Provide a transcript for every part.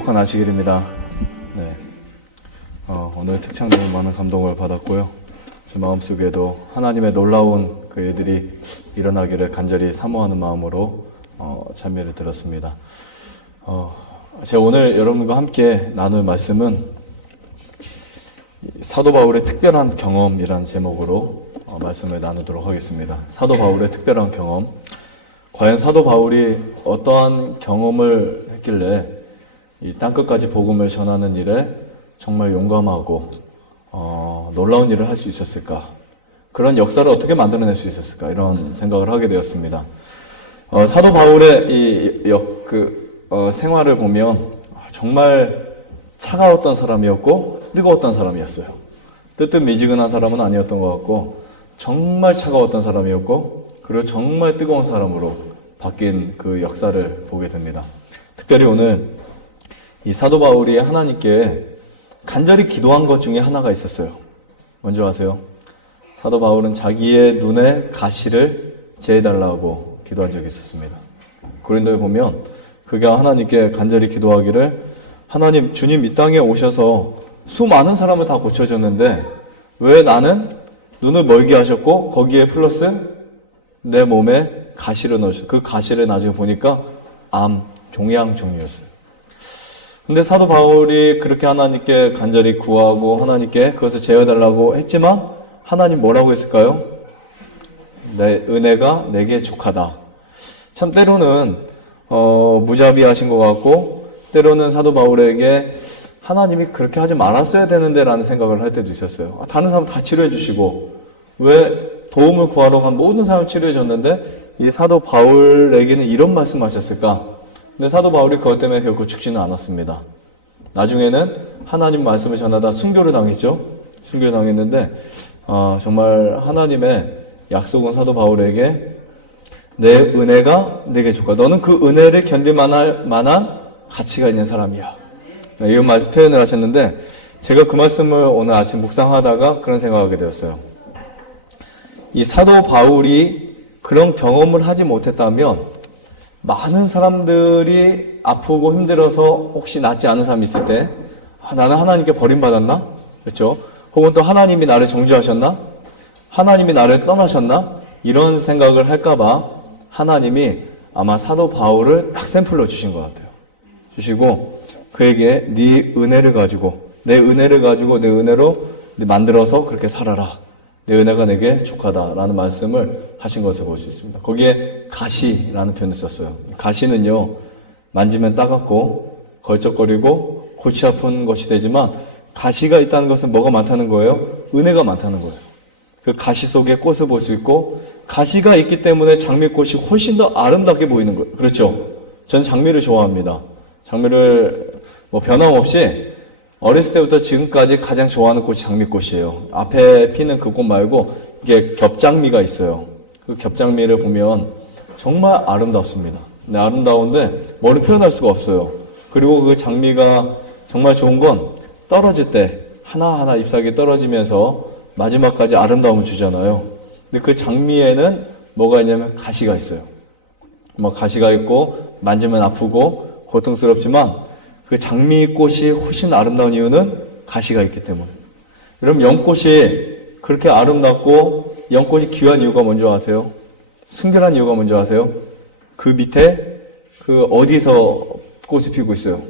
행복한 아침입니다. 네. 오늘 특창 너무 많은 감동을 받았고요. 제 마음속에도 하나님의 놀라운 그 일들이 일어나기를 간절히 사모하는 마음으로 참여를 들었습니다. 제가 오늘 여러분과 함께 나눌 말씀은 사도 바울의 특별한 경험이라는 제목으로 말씀을 나누도록 하겠습니다. 사도 바울의 특별한 경험. 과연 사도 바울이 어떠한 경험을 했길래 이 땅끝까지 복음을 전하는 일에 정말 용감하고 놀라운 일을 할 수 있었을까? 그런 역사를 어떻게 만들어낼 수 있었을까? 이런 생각을 하게 되었습니다. 사도 바울의 생활을 보면 정말 차가웠던 사람이었고 뜨거웠던 사람이었어요. 뜨뜻미지근한 사람은 아니었던 것 같고 정말 차가웠던 사람이었고 그리고 정말 뜨거운 사람으로 바뀐 그 역사를 보게 됩니다. 특별히 오늘 이 사도 바울이 하나님께 간절히 기도한 것 중에 하나가 있었어요. 뭔지 아세요? 사도 바울은 자기의 눈에 가시를 제해달라고 기도한 적이 있었습니다. 고린도에 보면 그가 하나님께 간절히 기도하기를 하나님, 주님 이 땅에 오셔서 수많은 사람을 다 고쳐줬는데 왜 나는 눈을 멀게 하셨고 거기에 플러스 내 몸에 가시를 넣으셨어요. 그 가시를 나중에 보니까 종양 종류였어요. 근데 사도 바울이 그렇게 하나님께 간절히 구하고 하나님께 그것을 제어해달라고 했지만 하나님 뭐라고 했을까요? 내 은혜가 내게 족하다. 참 때로는 무자비하신 것 같고 때로는 사도 바울에게 하나님이 그렇게 하지 말았어야 되는데 라는 생각을 할 때도 있었어요. 다른 사람 다 치료해 주시고 왜 도움을 구하러 간 모든 사람을 치료해 줬는데 이 사도 바울에게는 이런 말씀 하셨을까? 근데 사도 바울이 그것 때문에 결국 죽지는 않았습니다. 나중에는 하나님 말씀을 전하다 순교를 당했죠. 순교를 당했는데 정말 하나님의 약속은 사도 바울에게 내 은혜가 내게 족하. 너는 그 은혜를 견딜 만한 가치가 있는 사람이야. 이런 말씀 표현을 하셨는데 제가 그 말씀을 오늘 아침 묵상하다가 그런 생각을 하게 되었어요. 이 사도 바울이 그런 경험을 하지 못했다면 많은 사람들이 아프고 힘들어서 혹시 낫지 않은 사람이 있을 때 나는 하나님께 버림받았나? 그렇죠? 혹은 또 하나님이 나를 정죄하셨나? 하나님이 나를 떠나셨나? 이런 생각을 할까봐 하나님이 아마 사도 바울을 딱 샘플로 주신 것 같아요. 주시고 그에게 네 은혜를 가지고 내 은혜로 만들어서 그렇게 살아라. 내 은혜가 내게 족하다라는 말씀을 하신 것을 볼 수 있습니다. 거기에 가시라는 표현을 썼어요. 가시는요, 만지면 따갑고 걸쩍거리고 골치 아픈 것이 되지만 가시가 있다는 것은 뭐가 많다는 거예요? 은혜가 많다는 거예요. 그 가시 속에 꽃을 볼 수 있고 가시가 있기 때문에 장미꽃이 훨씬 더 아름답게 보이는 거예요. 그렇죠? 전 장미를 좋아합니다. 장미를 변함없이 어렸을 때부터 지금까지 가장 좋아하는 꽃이 장미꽃이에요. 앞에 피는 그 꽃 말고 이게 겹장미가 있어요. 그 겹장미를 보면 정말 아름답습니다. 근데 아름다운데 머리 표현할 수가 없어요. 그리고 그 장미가 정말 좋은 건 떨어질 때 하나하나 잎사귀 떨어지면서 마지막까지 아름다움을 주잖아요. 근데 그 장미에는 뭐가 있냐면 가시가 있어요. 가시가 있고 만지면 아프고 고통스럽지만 그 장미꽃이 훨씬 아름다운 이유는 가시가 있기 때문에. 여러분 연꽃이 그렇게 아름답고 연꽃이 귀한 이유가 뭔지 아세요? 순결한 이유가 뭔지 아세요? 그 밑에 어디서 꽃이 피고 있어요?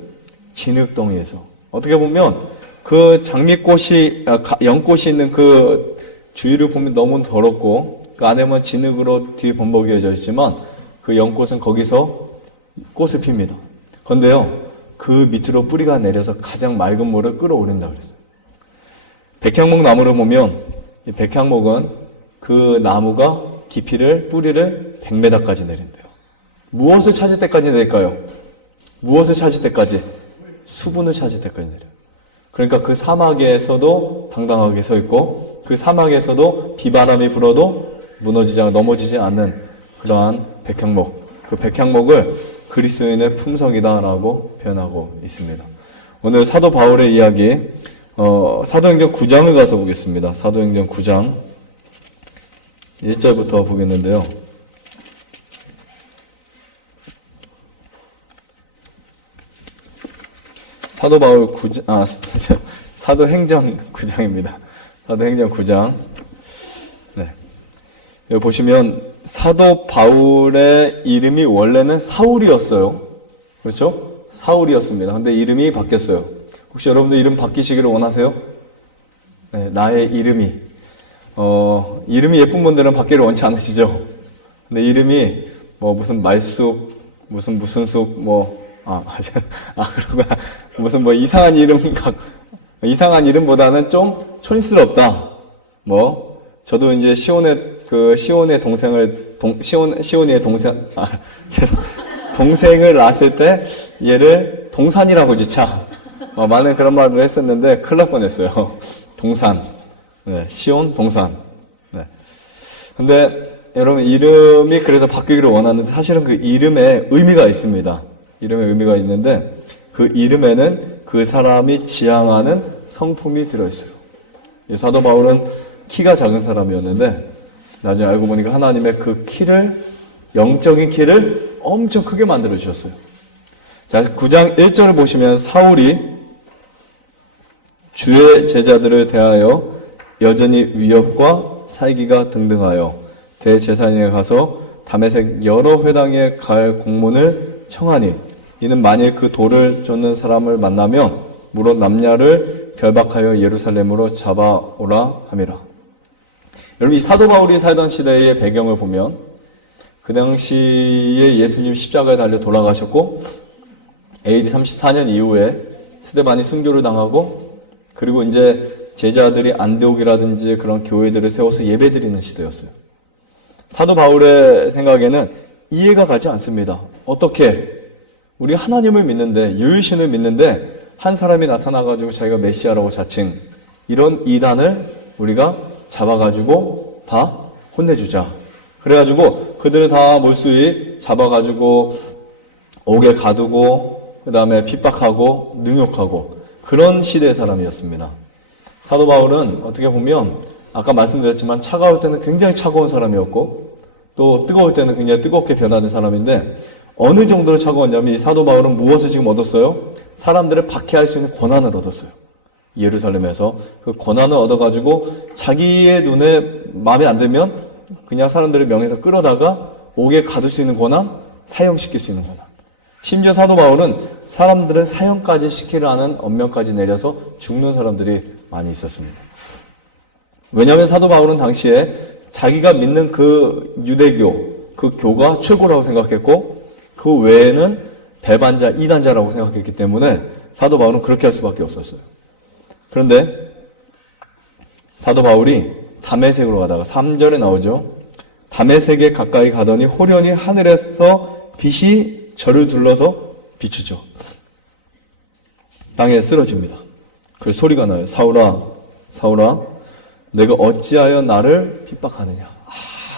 진흙덩이에서. 어떻게 보면 그 장미꽃이 연꽃이 있는 그 주위를 보면 너무 더럽고 그 안에만 진흙으로 뒤에 범벅이어져 있지만 그 연꽃은 거기서 꽃을 핍니다. 그런데요. 그 밑으로 뿌리가 내려서 가장 맑은 물을 끌어올린다 그랬어요. 백향목 나무를 보면 이 백향목은 그 나무가 뿌리를 100m까지 내린대요. 무엇을 찾을 때까지 내릴까요? 무엇을 찾을 때까지? 수분을 찾을 때까지 내려요. 그러니까 그 사막에서도 당당하게 서 있고 그 사막에서도 비바람이 불어도 넘어지지 않는 그러한 백향목. 그 백향목을 그리스도인의 품성이다라고 표현하고 있습니다. 오늘 사도 바울의 이야기, 사도행전 9장을 가서 보겠습니다. 사도행전 9장 1절부터 보겠는데요. 사도 바울 9장, 사도행전 9장입니다. 사도행전 9장. 네. 여기 보시면 사도 바울의 이름이 원래는 사울이었어요. 그렇죠? 사울이었습니다. 근데 이름이 바뀌었어요. 혹시 여러분들 이름 바뀌시기를 원하세요? 네, 나의 이름이. 이름이 예쁜 분들은 바뀌기를 원치 않으시죠? 근데 이름이 무슨 말숙, 무슨 숙, 그런가. 무슨 이상한 이름보다는 좀 촌스럽다. 저도 이제 시온의 시온이의 동생을 낳았을 때 얘를 동산이라고 지차. 많은 그런 말을 했었는데 큰일 날 뻔했어요. 동산. 네, 시온, 동산. 네. 근데 여러분 이름이 그래서 바뀌기를 원하는데 사실은 그 이름에 의미가 있습니다. 이름에 의미가 있는데 그 이름에는 그 사람이 지향하는 성품이 들어있어요. 사도 바울은 키가 작은 사람이었는데 나중에 알고 보니까 하나님의 그 영적인 키를 엄청 크게 만들어 주셨어요. 자, 9장 1절을 보시면 사울이 주의 제자들을 대하여 여전히 위협과 살기가 등등하여 대제사장에 가서 다메섹 여러 회당에 갈 공문을 청하니 이는 만일 그 돌을 쫓는 사람을 만나면 무릇 남녀를 결박하여 예루살렘으로 잡아오라 함이라. 여러분 이 사도 바울이 살던 시대의 배경을 보면 그 당시에 예수님 십자가에 달려 돌아가셨고 AD 34년 이후에 스데반이 순교를 당하고 그리고 이제 제자들이 안디옥이라든지 그런 교회들을 세워서 예배드리는 시대였어요. 사도 바울의 생각에는 이해가 가지 않습니다. 어떻게 우리 하나님을 믿는데 유일신을 믿는데 한 사람이 나타나가지고 자기가 메시아라고 자칭 이런 이단을 우리가 잡아가지고 다 혼내주자. 그래가지고 그들을 다 몰수히 잡아가지고 옥에 가두고 그 다음에 핍박하고 능욕하고 그런 시대의 사람이었습니다. 사도 바울은 어떻게 보면 아까 말씀드렸지만 차가울 때는 굉장히 차가운 사람이었고 또 뜨거울 때는 굉장히 뜨겁게 변하는 사람인데 어느 정도로 차가웠냐면 이 사도 바울은 무엇을 지금 얻었어요? 사람들을 박해할 수 있는 권한을 얻었어요. 예루살렘에서 그 권한을 얻어가지고 자기의 눈에 마음에 안 들면 그냥 사람들을 명예에서 끌어다가 옥에 가둘 수 있는 권한, 사형시킬 수 있는 권한. 심지어 사도 바울은 사람들을 사형까지 시키라는 엄명까지 내려서 죽는 사람들이 많이 있었습니다. 왜냐하면 사도 바울은 당시에 자기가 믿는 그 유대교, 그 교가 최고라고 생각했고 그 외에는 배반자, 이단자라고 생각했기 때문에 사도 바울은 그렇게 할 수밖에 없었어요. 그런데 사도 바울이 다메섹으로 가다가 3절에 나오죠. 다메섹에 가까이 가더니 호련히 하늘에서 빛이 저를 둘러서 비추죠. 땅에 쓰러집니다. 그 소리가 나요. 사울아, 사울아, 내가 어찌하여 나를 핍박하느냐.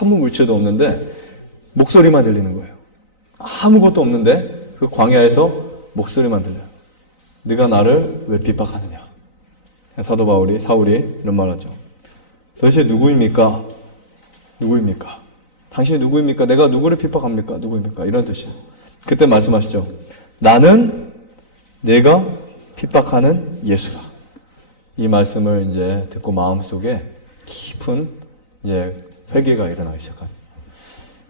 아무 물체도 없는데 목소리만 들리는 거예요. 아무것도 없는데 그 광야에서 목소리만 들려요. 네가 나를 왜 핍박하느냐. 사도 바울이, 사울이 이런 말을 하죠. 도대체 누구입니까? 누구입니까? 당신이 누구입니까? 내가 누구를 핍박합니까? 누구입니까? 이런 뜻이에요. 그때 말씀하시죠. 나는 내가 핍박하는 예수라. 이 말씀을 이제 듣고 마음속에 깊은 이제 회개가 일어나기 시작합니다.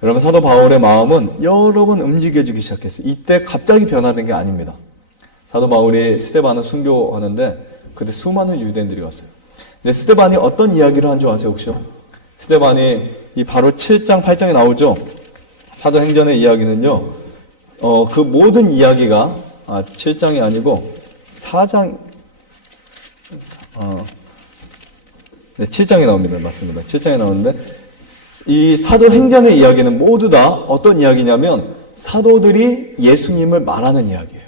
여러분 사도 바울의 마음은 여러 번 움직여지기 시작했어요. 이때 갑자기 변화된 게 아닙니다. 사도 바울이 스데반을 순교하는데 그때 수많은 유대인들이 왔어요. 근데 스데반이 어떤 이야기를 한 줄 아세요 혹시요? 스데반이 이 바로 7장 8장에 나오죠. 사도행전의 이야기는요. 그 모든 이야기가 7장이 아니고 4장 7장에 나옵니다. 맞습니다. 7장에 나오는데 이 사도행전의 이야기는 모두 다 어떤 이야기냐면 사도들이 예수님을 말하는 이야기예요.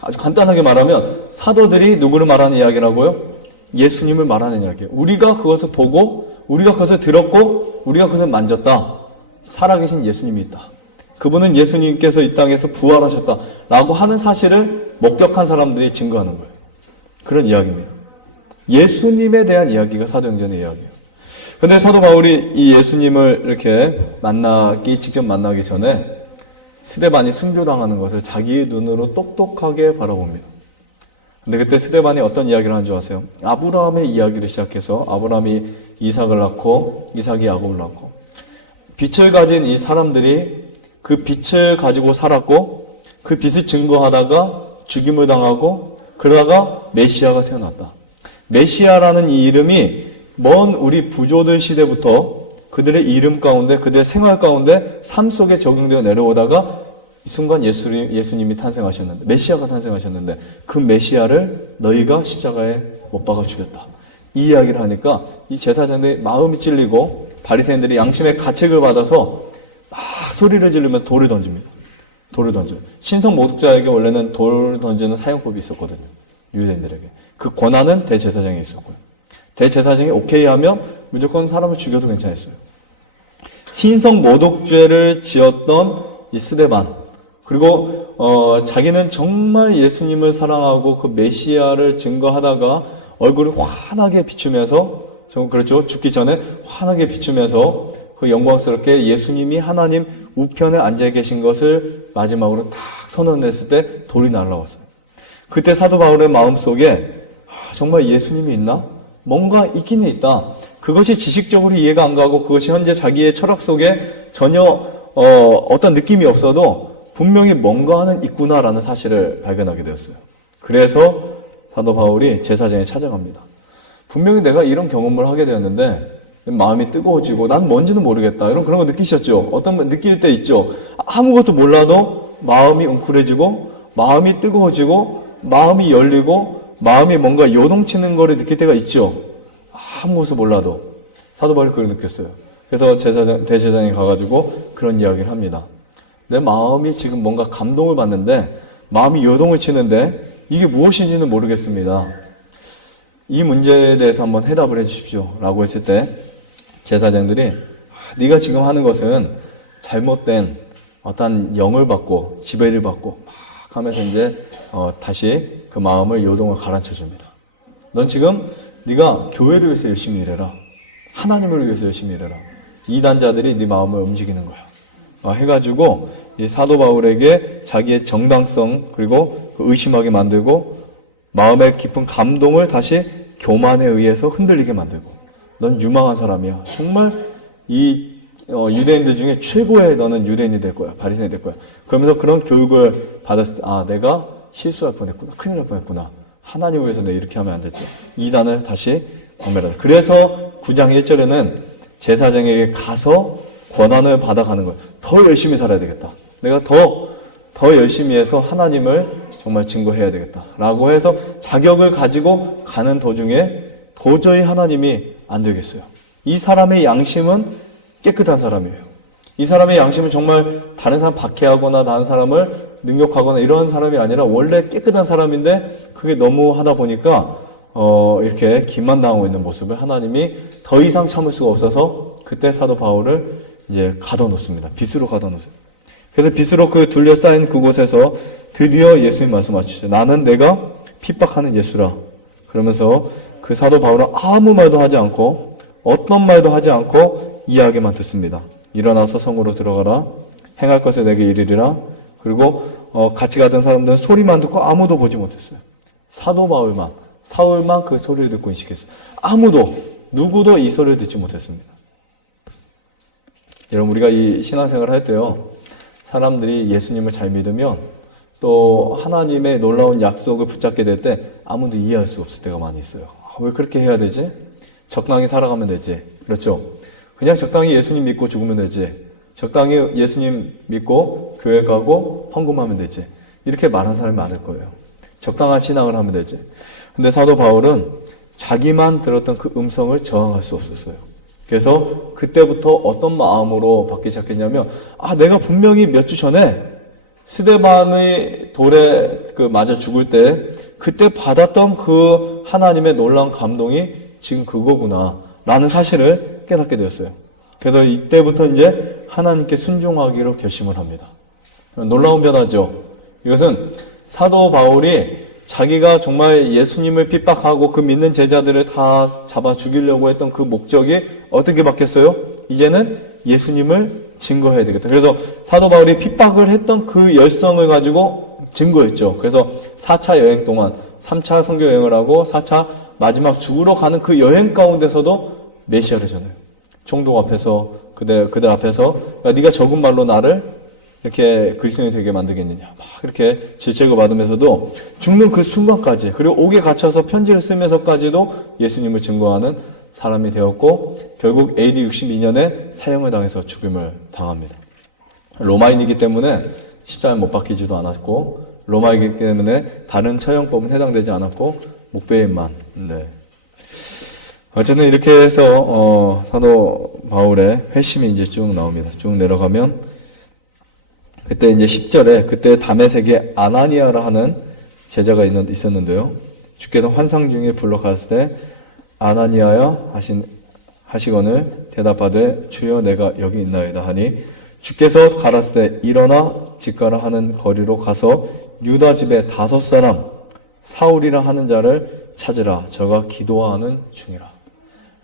아주 간단하게 말하면 사도들이 누구를 말하는 이야기라고요? 예수님을 말하는 이야기예요. 우리가 그것을 보고 우리가 그것을 들었고 우리가 그것을 만졌다. 살아계신 예수님이 있다. 그분은 예수님께서 이 땅에서 부활하셨다 라고 하는 사실을 목격한 사람들이 증거하는 거예요. 그런 이야기입니다. 예수님에 대한 이야기가 사도행전의 이야기예요. 근데 사도 바울이 이 예수님을 이렇게 직접 만나기 전에 스데반이 순교당하는 것을 자기의 눈으로 똑똑하게 바라봅니다. 근데 그때 스데반이 어떤 이야기를 한 줄 아세요? 아브라함의 이야기를 시작해서 아브라함이 이삭을 낳고 이삭이 야곱을 낳고 빛을 가진 이 사람들이 그 빛을 가지고 살았고 그 빛을 증거하다가 죽임을 당하고 그러다가 메시아가 태어났다. 메시아라는 이 이름이 먼 우리 부조들 시대부터 그들의 이름 가운데 그들의 생활 가운데 삶 속에 적용되어 내려오다가 이 순간 예수님이 탄생하셨는데 메시아가 탄생하셨는데 그 메시아를 너희가 십자가에 못 박아 죽였다. 이 이야기를 하니까 이 제사장들이 마음이 찔리고 바리새인들이 양심의 가책을 받아서 막 소리를 지르면서 돌을 던집니다. 돌을 던져요. 신성 모독자에게 원래는 돌 던지는 사용법이 있었거든요. 유대인들에게. 그 권한은 대제사장에 있었고요. 대제사장이 오케이 하면 무조건 사람을 죽여도 괜찮았어요. 신성 모독죄를 지었던 이 스데반 그리고 자기는 정말 예수님을 사랑하고 그 메시아를 증거하다가 얼굴을 환하게 비추면서 그렇죠. 죽기 전에 환하게 비추면서 그 영광스럽게 예수님이 하나님 우편에 앉아 계신 것을 마지막으로 딱 선언했을 때 돌이 날아왔어요. 그때 사도 바울의 마음속에 정말 예수님이 있나? 뭔가 있기는 있다. 그것이 지식적으로 이해가 안 가고 그것이 현재 자기의 철학 속에 전혀 어떤 느낌이 없어도 분명히 뭔가는 있구나라는 사실을 발견하게 되었어요. 그래서 사도 바울이 제사장에 찾아갑니다. 분명히 내가 이런 경험을 하게 되었는데 마음이 뜨거워지고 난 뭔지는 모르겠다. 그런 거 느끼셨죠? 어떤 분 느낄 때 있죠? 아무것도 몰라도 마음이 웅크려지고 마음이 뜨거워지고 마음이 열리고 마음이 뭔가 요동치는 거를 느낄 때가 있죠? 아무것도 몰라도. 사도 바울이 그걸 느꼈어요. 그래서 대제사장에 가가지고 그런 이야기를 합니다. 내 마음이 지금 뭔가 감동을 받는데 마음이 요동을 치는데 이게 무엇인지는 모르겠습니다. 이 문제에 대해서 한번 해답을 해 주십시오. 라고 했을 때 제사장들이 네가 지금 하는 것은 잘못된 어떤 영을 받고 지배를 받고 막 하면서 이제 다시 그 마음을 요동을 가라앉혀 줍니다. 넌 지금 네가 교회를 위해서 열심히 일해라. 하나님을 위해서 열심히 일해라. 이단자들이 네 마음을 움직이는 거야. 해가지고 이 사도 바울에게 자기의 정당성 그리고 그 의심하게 만들고 마음의 깊은 감동을 다시 교만에 의해서 흔들리게 만들고 넌 유망한 사람이야. 정말 이 유대인들 중에 최고의 너는 유대인이 될 거야. 바리새인이 될 거야. 그러면서 그런 교육을 받았을 때 내가 실수할 뻔했구나. 큰일 날 뻔했구나. 하나님을 위해서 내가 이렇게 하면 안 되지. 이단을 다시 경멸하다. 그래서 9장 1절에는 제사장에게 가서 권한을 받아가는 거예요. 더 열심히 살아야 되겠다. 내가 더 열심히 해서 하나님을 정말 증거해야 되겠다. 라고 해서 자격을 가지고 가는 도중에 도저히 하나님이 안 되겠어요. 이 사람의 양심은 깨끗한 사람이에요. 이 사람의 양심은 정말 다른 사람 박해하거나 다른 사람을 능욕하거나 이런 사람이 아니라 원래 깨끗한 사람인데 그게 너무 하다 보니까 이렇게 기만당하고 있는 모습을 하나님이 더 이상 참을 수가 없어서 그때 사도 바울을 이제 가둬놓습니다. 빗으로 가둬놓습니다. 그래서 빗으로 그 둘러싸인 그곳에서 드디어 예수님 말씀하시죠. 나는 내가 핍박하는 예수라. 그러면서 그 사도 바울은 아무 말도 하지 않고 어떤 말도 하지 않고 이야기만 듣습니다. 일어나서 성으로 들어가라. 행할 것을 내게 이르리라. 그리고 같이 가던 사람들은 소리만 듣고 아무도 보지 못했어요. 사도 바울만 사울만 그 소리를 듣고 인식했어요. 누구도 이 소리를 듣지 못했습니다. 여러분 우리가 이 신앙생활을 할 때요. 사람들이 예수님을 잘 믿으면 또 하나님의 놀라운 약속을 붙잡게 될 때 아무도 이해할 수 없을 때가 많이 있어요. 왜 그렇게 해야 되지? 적당히 살아가면 되지. 그렇죠? 그냥 적당히 예수님 믿고 죽으면 되지. 적당히 예수님 믿고 교회 가고 헌금하면 되지. 이렇게 말하는 사람이 많을 거예요. 적당한 신앙을 하면 되지. 근데 사도 바울은 자기만 들었던 그 음성을 저항할 수 없었어요. 그래서 그때부터 어떤 마음으로 받기 시작했냐면 내가 분명히 몇 주 전에 스데반의 돌에 맞아 죽을 때 그때 받았던 그 하나님의 놀라운 감동이 지금 그거구나 라는 사실을 깨닫게 되었어요. 그래서 이때부터 이제 하나님께 순종하기로 결심을 합니다. 놀라운 변화죠. 이것은 사도 바울이 자기가 정말 예수님을 핍박하고 그 믿는 제자들을 다 잡아 죽이려고 했던 그 목적이 어떻게 바뀌었어요? 이제는 예수님을 증거해야 되겠다. 그래서 사도 바울이 핍박을 했던 그 열성을 가지고 증거했죠. 그래서 4차 여행 동안 3차 선교 여행을 하고 4차 마지막 죽으러 가는 그 여행 가운데서도 메시아를 전해요. 총독 앞에서 그들 앞에서 야, 네가 적은 말로 나를 이렇게 그리스도인이 되게 만들겠느냐 막 이렇게 질책을 받으면서도 죽는 그 순간까지, 그리고 옥에 갇혀서 편지를 쓰면서까지도 예수님을 증거하는 사람이 되었고, 결국 AD 62년에 사형을 당해서 죽임을 당합니다. 로마인이기 때문에 십자가에 못 박히지도 않았고, 로마이기 때문에 다른 처형법은 해당되지 않았고, 목배임만. 네. 어쨌든 이렇게 해서 사도 바울의 회심이 이제 쭉 나옵니다. 쭉 내려가면 그때 이제 10절에 그때 다메섹에 아나니아라 하는 제자가 있었는데요. 주께서 환상 중에 불러 갔을 때 아나니아여 하시거늘 대답하되 주여 내가 여기 있나이다 하니 주께서 가라스 때 일어나 집가라 하는 거리로 가서 유다 집에 5사람 사울이라 하는 자를 찾으라 저가 기도하는 중이라.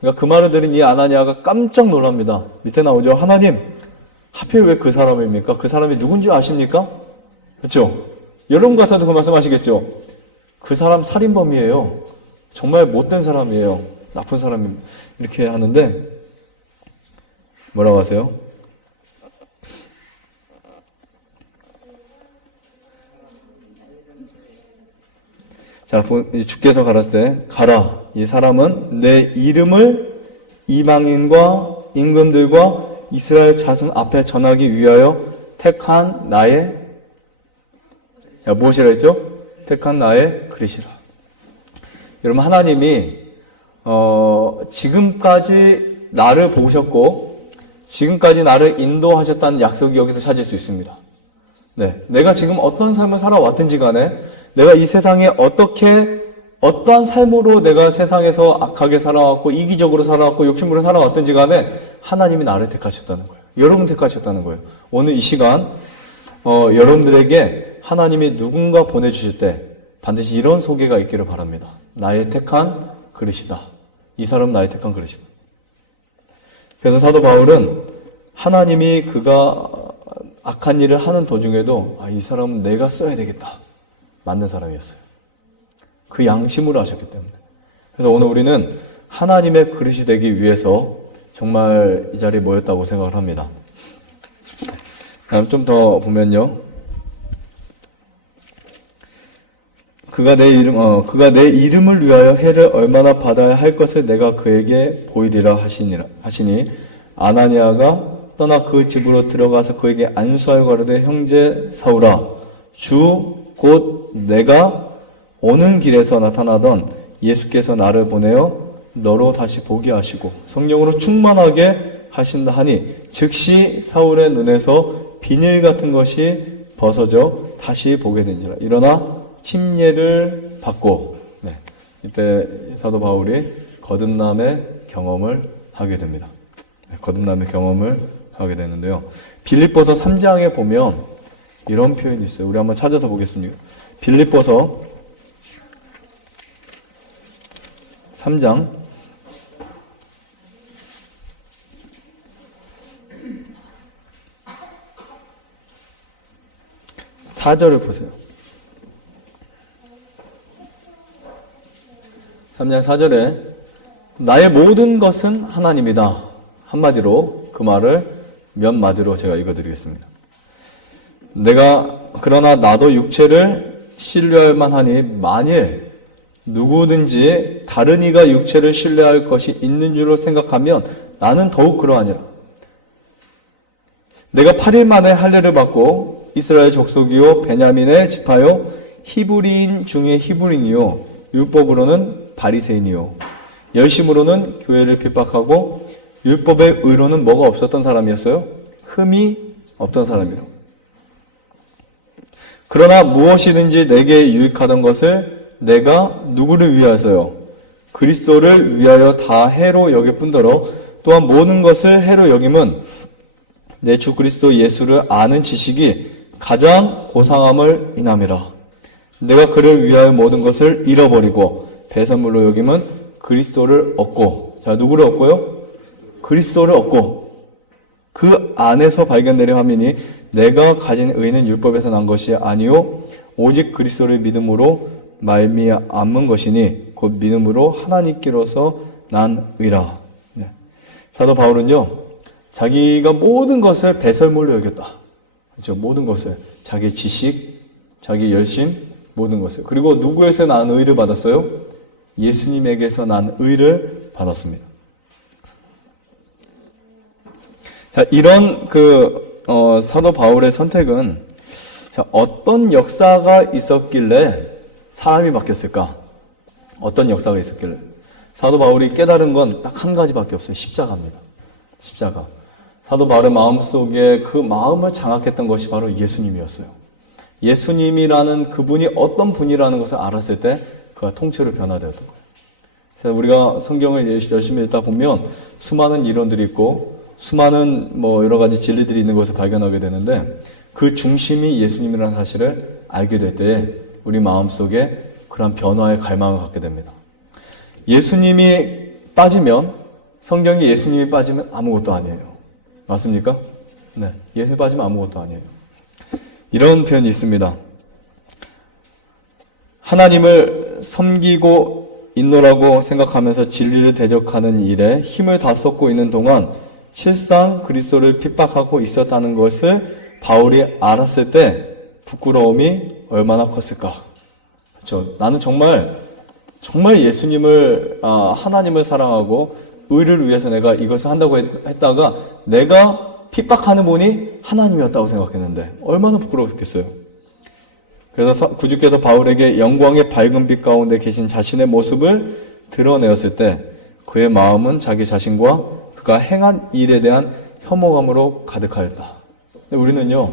그러니까 그 말을 들은 이 아나니아가 깜짝 놀랍니다. 밑에 나오죠. 하나님, 하필 왜 그 사람입니까? 그 사람이 누군지 아십니까? 그렇죠? 여러분 같아도 그 말씀 하시겠죠? 그 사람 살인범이에요. 정말 못된 사람이에요. 나쁜 사람입니다. 이렇게 하는데 뭐라고 하세요? 자, 주께서 가라스 때 가라. 이 사람은 내 이름을 이방인과 임금들과 이스라엘 자손 앞에 전하기 위하여 택한 나의 무엇이라 했죠? 택한 나의 그릇이라. 여러분, 하나님이 지금까지 나를 보셨고 지금까지 나를 인도하셨다는 약속이 여기서 찾을 수 있습니다. 네, 내가 지금 어떤 삶을 살아왔든지 간에 내가 이 세상에 어떠한 삶으로 내가 세상에서 악하게 살아왔고 이기적으로 살아왔고 욕심으로 살아왔든지 간에 하나님이 나를 택하셨다는 거예요. 여러분 택하셨다는 거예요. 오늘 이 시간 여러분들에게 하나님이 누군가 보내주실 때 반드시 이런 소개가 있기를 바랍니다. 나의 택한 그릇이다. 이 사람은 나의 택한 그릇이다. 그래서 사도 바울은 하나님이 그가 악한 일을 하는 도중에도 이 사람은 내가 써야 되겠다. 맞는 사람이었어요. 그 양심으로 하셨기 때문에. 그래서 오늘 우리는 하나님의 그릇이 되기 위해서 정말 이 자리에 모였다고 생각을 합니다. 다음 좀 더 보면요. 그가 내 이름을 위하여 해를 얼마나 받아야 할 것을 내가 그에게 보이리라 하시니 아나니아가 떠나 그 집으로 들어가서 그에게 안수하여 가로되 형제 사울아 주 곧 내가 오는 길에서 나타나던 예수께서 나를 보내어 너로 다시 보게 하시고 성령으로 충만하게 하신다 하니 즉시 사울의 눈에서 비늘 같은 것이 벗어져 다시 보게 된지라. 일어나 침례를 받고 이때 사도 바울이 거듭남의 경험을 하게 됩니다. 거듭남의 경험을 하게 되는데요. 빌립보서 3장에 보면 이런 표현이 있어요. 우리 한번 찾아서 보겠습니다. 빌립보서 3장 4절을 보세요. 3장 4절에 나의 모든 것은 하나님이다. 한마디로 그 말을 몇 마디로 제가 읽어드리겠습니다. 그러나 나도 육체를 신뢰할 만하니 만일 누구든지 다른 이가 육체를 신뢰할 것이 있는 줄로 생각하면 나는 더욱 그러하니라. 내가 8일 만에 할례를 받고 이스라엘 족속이요 베냐민의 지파요 히브리인 중에 히브리인이요 율법으로는 바리새인이요 열심으로는 교회를 핍박하고 율법의 의로는 뭐가 없었던 사람이었어요? 흠이 없던 사람이라고. 그러나 무엇이든지 내게 유익하던 것을 내가 누구를 위하여서요? 그리스도를 위하여 다 해로 여길 뿐더러 또한 모든 것을 해로 여김은 내 주 그리스도 예수를 아는 지식이 가장 고상함을 인함이라. 내가 그를 위하여 모든 것을 잃어버리고 배설물로 여김은 그리스도를 얻고, 자, 누구를 얻고요? 그리스도를 얻고 그 안에서 발견되려 함이니 내가 가진 의는 율법에서 난 것이 아니요 오직 그리스도를 믿음으로 말미암은 것이니 곧 믿음으로 하나님께로서 난 의라. 네. 사도 바울은요, 자기가 모든 것을 배설물로 여겼다. 그렇죠? 모든 것을. 자기 지식, 자기 열심, 모든 것을. 그리고 누구에서 난 의를 받았어요? 예수님에게서 난 의를 받았습니다. 자, 이런 사도 바울의 선택은 어떤 역사가 있었길래 사람이 바뀌었을까? 어떤 역사가 있었길래? 사도 바울이 깨달은 건 딱 한 가지밖에 없어요. 십자가입니다. 십자가. 사도 바울의 마음속에 그 마음을 장악했던 것이 바로 예수님이었어요. 예수님이라는 그분이 어떤 분이라는 것을 알았을 때 그가 통째로 변화되었던 거예요. 그래서 우리가 성경을 열심히 읽다 보면 수많은 이론들이 있고 수많은 여러 가지 진리들이 있는 것을 발견하게 되는데 그 중심이 예수님이라는 사실을 알게 될 때에 우리 마음속에 그런 변화의 갈망을 갖게 됩니다. 예수님이 빠지면, 성경에 예수님이 빠지면 아무것도 아니에요. 맞습니까? 네. 예수님이 빠지면 아무것도 아니에요. 이런 표현이 있습니다. 하나님을 섬기고 있노라고 생각하면서 진리를 대적하는 일에 힘을 다 쏟고 있는 동안 실상 그리스도를 핍박하고 있었다는 것을 바울이 알았을 때 부끄러움이 얼마나 컸을까? 그렇죠? 나는 정말 예수님을, 하나님을 사랑하고 의를 위해서 내가 이것을 한다고 했다가 내가 핍박하는 분이 하나님이었다고 생각했는데 얼마나 부끄러웠겠어요. 그래서 구주께서 바울에게 영광의 밝은 빛 가운데 계신 자신의 모습을 드러내었을 때 그의 마음은 자기 자신과 그가 행한 일에 대한 혐오감으로 가득하였다. 근데 우리는요,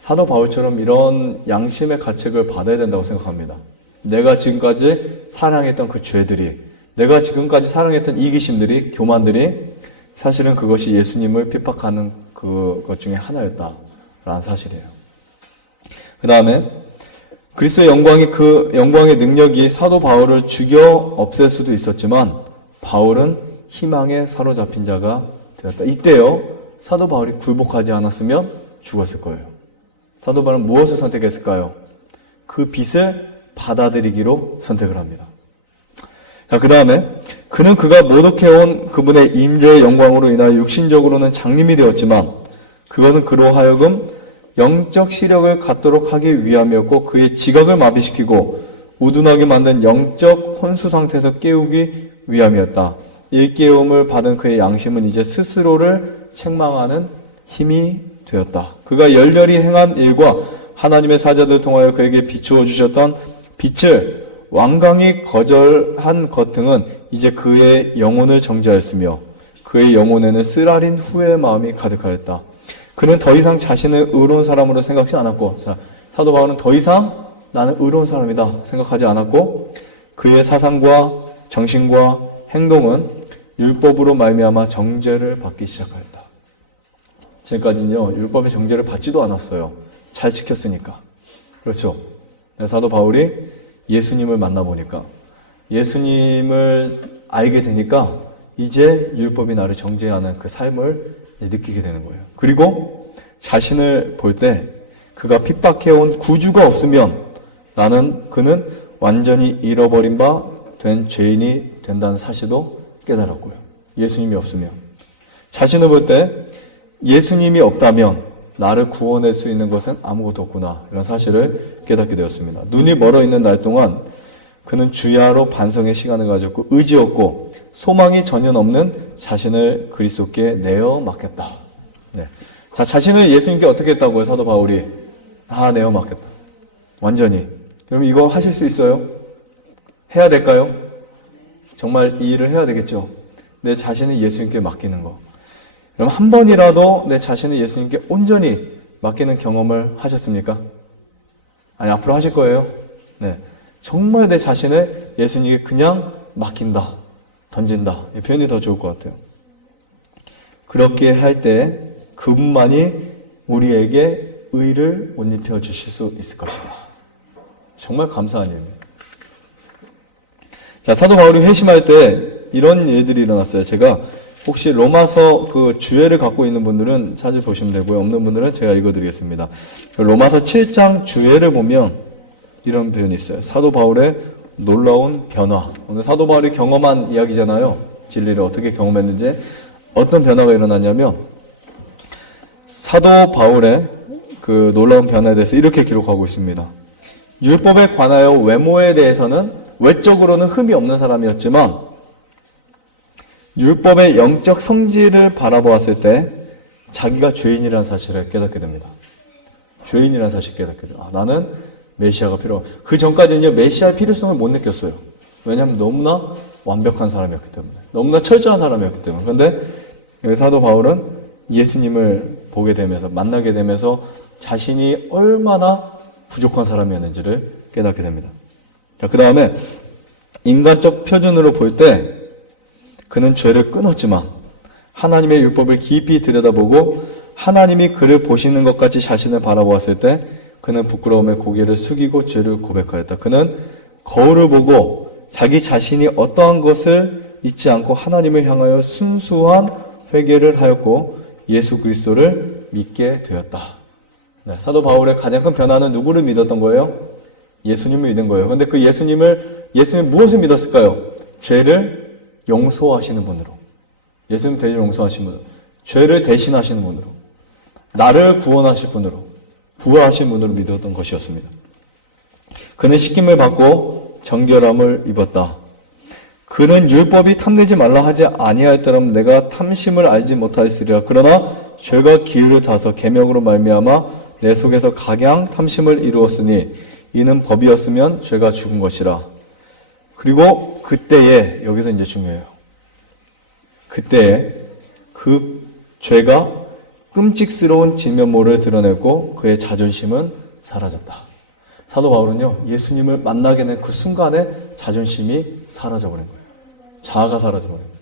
사도 바울처럼 이런 양심의 가책을 받아야 된다고 생각합니다. 내가 지금까지 사랑했던 그 죄들이, 내가 지금까지 사랑했던 이기심들이, 교만들이 사실은 그것이 예수님을 핍박하는 그것 중에 하나였다라는 사실이에요. 그 다음에 그리스도의 영광이, 그 영광의 능력이 사도 바울을 죽여 없앨 수도 있었지만 바울은 희망에 사로잡힌 자가 되었다. 이때요, 사도 바울이 굴복하지 않았으면 죽었을 거예요. 사도 바울은 무엇을 선택했을까요? 그 빛을 받아들이기로 선택을 합니다. 자, 그 다음에 그는 그가 모독해온 그분의 임재의 영광으로 인하여 육신적으로는 장님이 되었지만 그것은 그로 하여금 영적 시력을 갖도록 하기 위함이었고 그의 지각을 마비시키고 우둔하게 만든 영적 혼수 상태에서 깨우기 위함이었다. 이 깨움을 받은 그의 양심은 이제 스스로를 책망하는 힘이 되었다. 그가 열렬히 행한 일과 하나님의 사자들을 통하여 그에게 비추어 주셨던 빛을 완강히 거절한 것 등은 이제 그의 영혼을 정죄하였으며 그의 영혼에는 쓰라린 후회의 마음이 가득하였다. 그는 더 이상 자신을 의로운 사람으로 생각지 않았고, 자, 사도 바울은 더 이상 나는 의로운 사람이다 생각하지 않았고 그의 사상과 정신과 행동은 율법으로 말미암아 정죄를 받기 시작하였다. 지금까지는요, 율법의 정죄를 받지도 않았어요. 잘 지켰으니까. 그렇죠? 사도 바울이 예수님을 만나보니까, 예수님을 알게 되니까 이제 율법이 나를 정죄하는 그 삶을 느끼게 되는 거예요. 그리고 자신을 볼 때 그가 핍박해온 구주가 없으면 그는 완전히 잃어버린 바 된 죄인이 된다는 사실도 깨달았고요. 예수님이 없으면. 자신을 볼 때 예수님이 없다면 나를 구원할 수 있는 것은 아무것도 없구나. 이런 사실을 깨닫게 되었습니다. 눈이 멀어 있는 날 동안 그는 주야로 반성의 시간을 가졌고 의지없고 소망이 전혀 없는 자신을 그리스도께 내어 맡겼다. 네. 자, 자신을 예수님께 어떻게 했다고요? 사도 바울이 다 내어 맡겼다. 완전히. 그럼 이거 하실 수 있어요? 해야 될까요? 정말 이 일을 해야 되겠죠. 내 자신을 예수님께 맡기는 거. 그럼 한 번이라도 내 자신을 예수님께 온전히 맡기는 경험을 하셨습니까? 아니, 앞으로 하실 거예요? 네. 정말 내 자신을 예수님께 그냥 맡긴다, 던진다. 이 표현이 더 좋을 것 같아요. 그렇게 할 때 그분만이 우리에게 의를 옷 입혀 주실 수 있을 것이다. 정말 감사한 일입니다. 자, 사도 바울이 회심할 때 이런 일들이 일어났어요. 제가 혹시 로마서 그 주애를 갖고 있는 분들은 찾아보시면 되고요. 없는 분들은 제가 읽어드리겠습니다. 로마서 7장 주애를 보면 이런 표현이 있어요. 사도 바울의 놀라운 변화. 오늘 사도 바울이 경험한 이야기잖아요. 진리를 어떻게 경험했는지. 어떤 변화가 일어났냐면 사도 바울의 그 놀라운 변화에 대해서 이렇게 기록하고 있습니다. 율법에 관하여 외모에 대해서는 외적으로는 흠이 없는 사람이었지만 율법의 영적 성질을 바라보았을 때 자기가 죄인이라는 사실을 깨닫게 됩니다. 죄인이라는 사실을 깨닫게 돼요. 나는 메시아가 필요하고. 그 전까지는요, 메시아의 필요성을 못 느꼈어요. 왜냐하면 너무나 완벽한 사람이었기 때문에. 너무나 철저한 사람이었기 때문에. 그런데 여기 사도 바울은 예수님을 보게 되면서, 만나게 되면서 자신이 얼마나 부족한 사람이었는지를 깨닫게 됩니다. 자, 그 다음에 인간적 표준으로 볼 때 그는 죄를 끊었지만 하나님의 율법을 깊이 들여다보고 하나님이 그를 보시는 것 같이 자신을 바라보았을 때 그는 부끄러움에 고개를 숙이고 죄를 고백하였다. 그는 거울을 보고 자기 자신이 어떠한 것을 잊지 않고 하나님을 향하여 순수한 회개를 하였고 예수 그리스도를 믿게 되었다. 네, 사도 바울의 가장 큰 변화는 누구를 믿었던 거예요? 예수님을 믿은 거예요. 근데 그 예수님 무엇을 믿었을까요? 죄를 용서하시는 분으로. 예수님 죄를 용서하시는 분으로. 죄를 대신하시는 분으로. 나를 구원하실 분으로. 부활하신 분으로 믿었던 것이었습니다. 그는 씻김을 받고 정결함을 입었다. 그는 율법이 탐내지 말라 하지 아니하였더라면 내가 탐심을 알지 못하였으리라. 그러나 죄가 기울을 타서 계명으로 말미암아 내 속에서 각양 탐심을 이루었으니 이는 법이었으면 죄가 죽은 것이라. 그리고 그때에, 여기서 이제 중요해요. 그때에 그 죄가 끔찍스러운 진면모를 드러냈고 그의 자존심은 사라졌다. 사도 바울은요, 예수님을 만나게 된 그 순간에 자존심이 사라져버린 거예요. 자아가 사라져버린 거예요.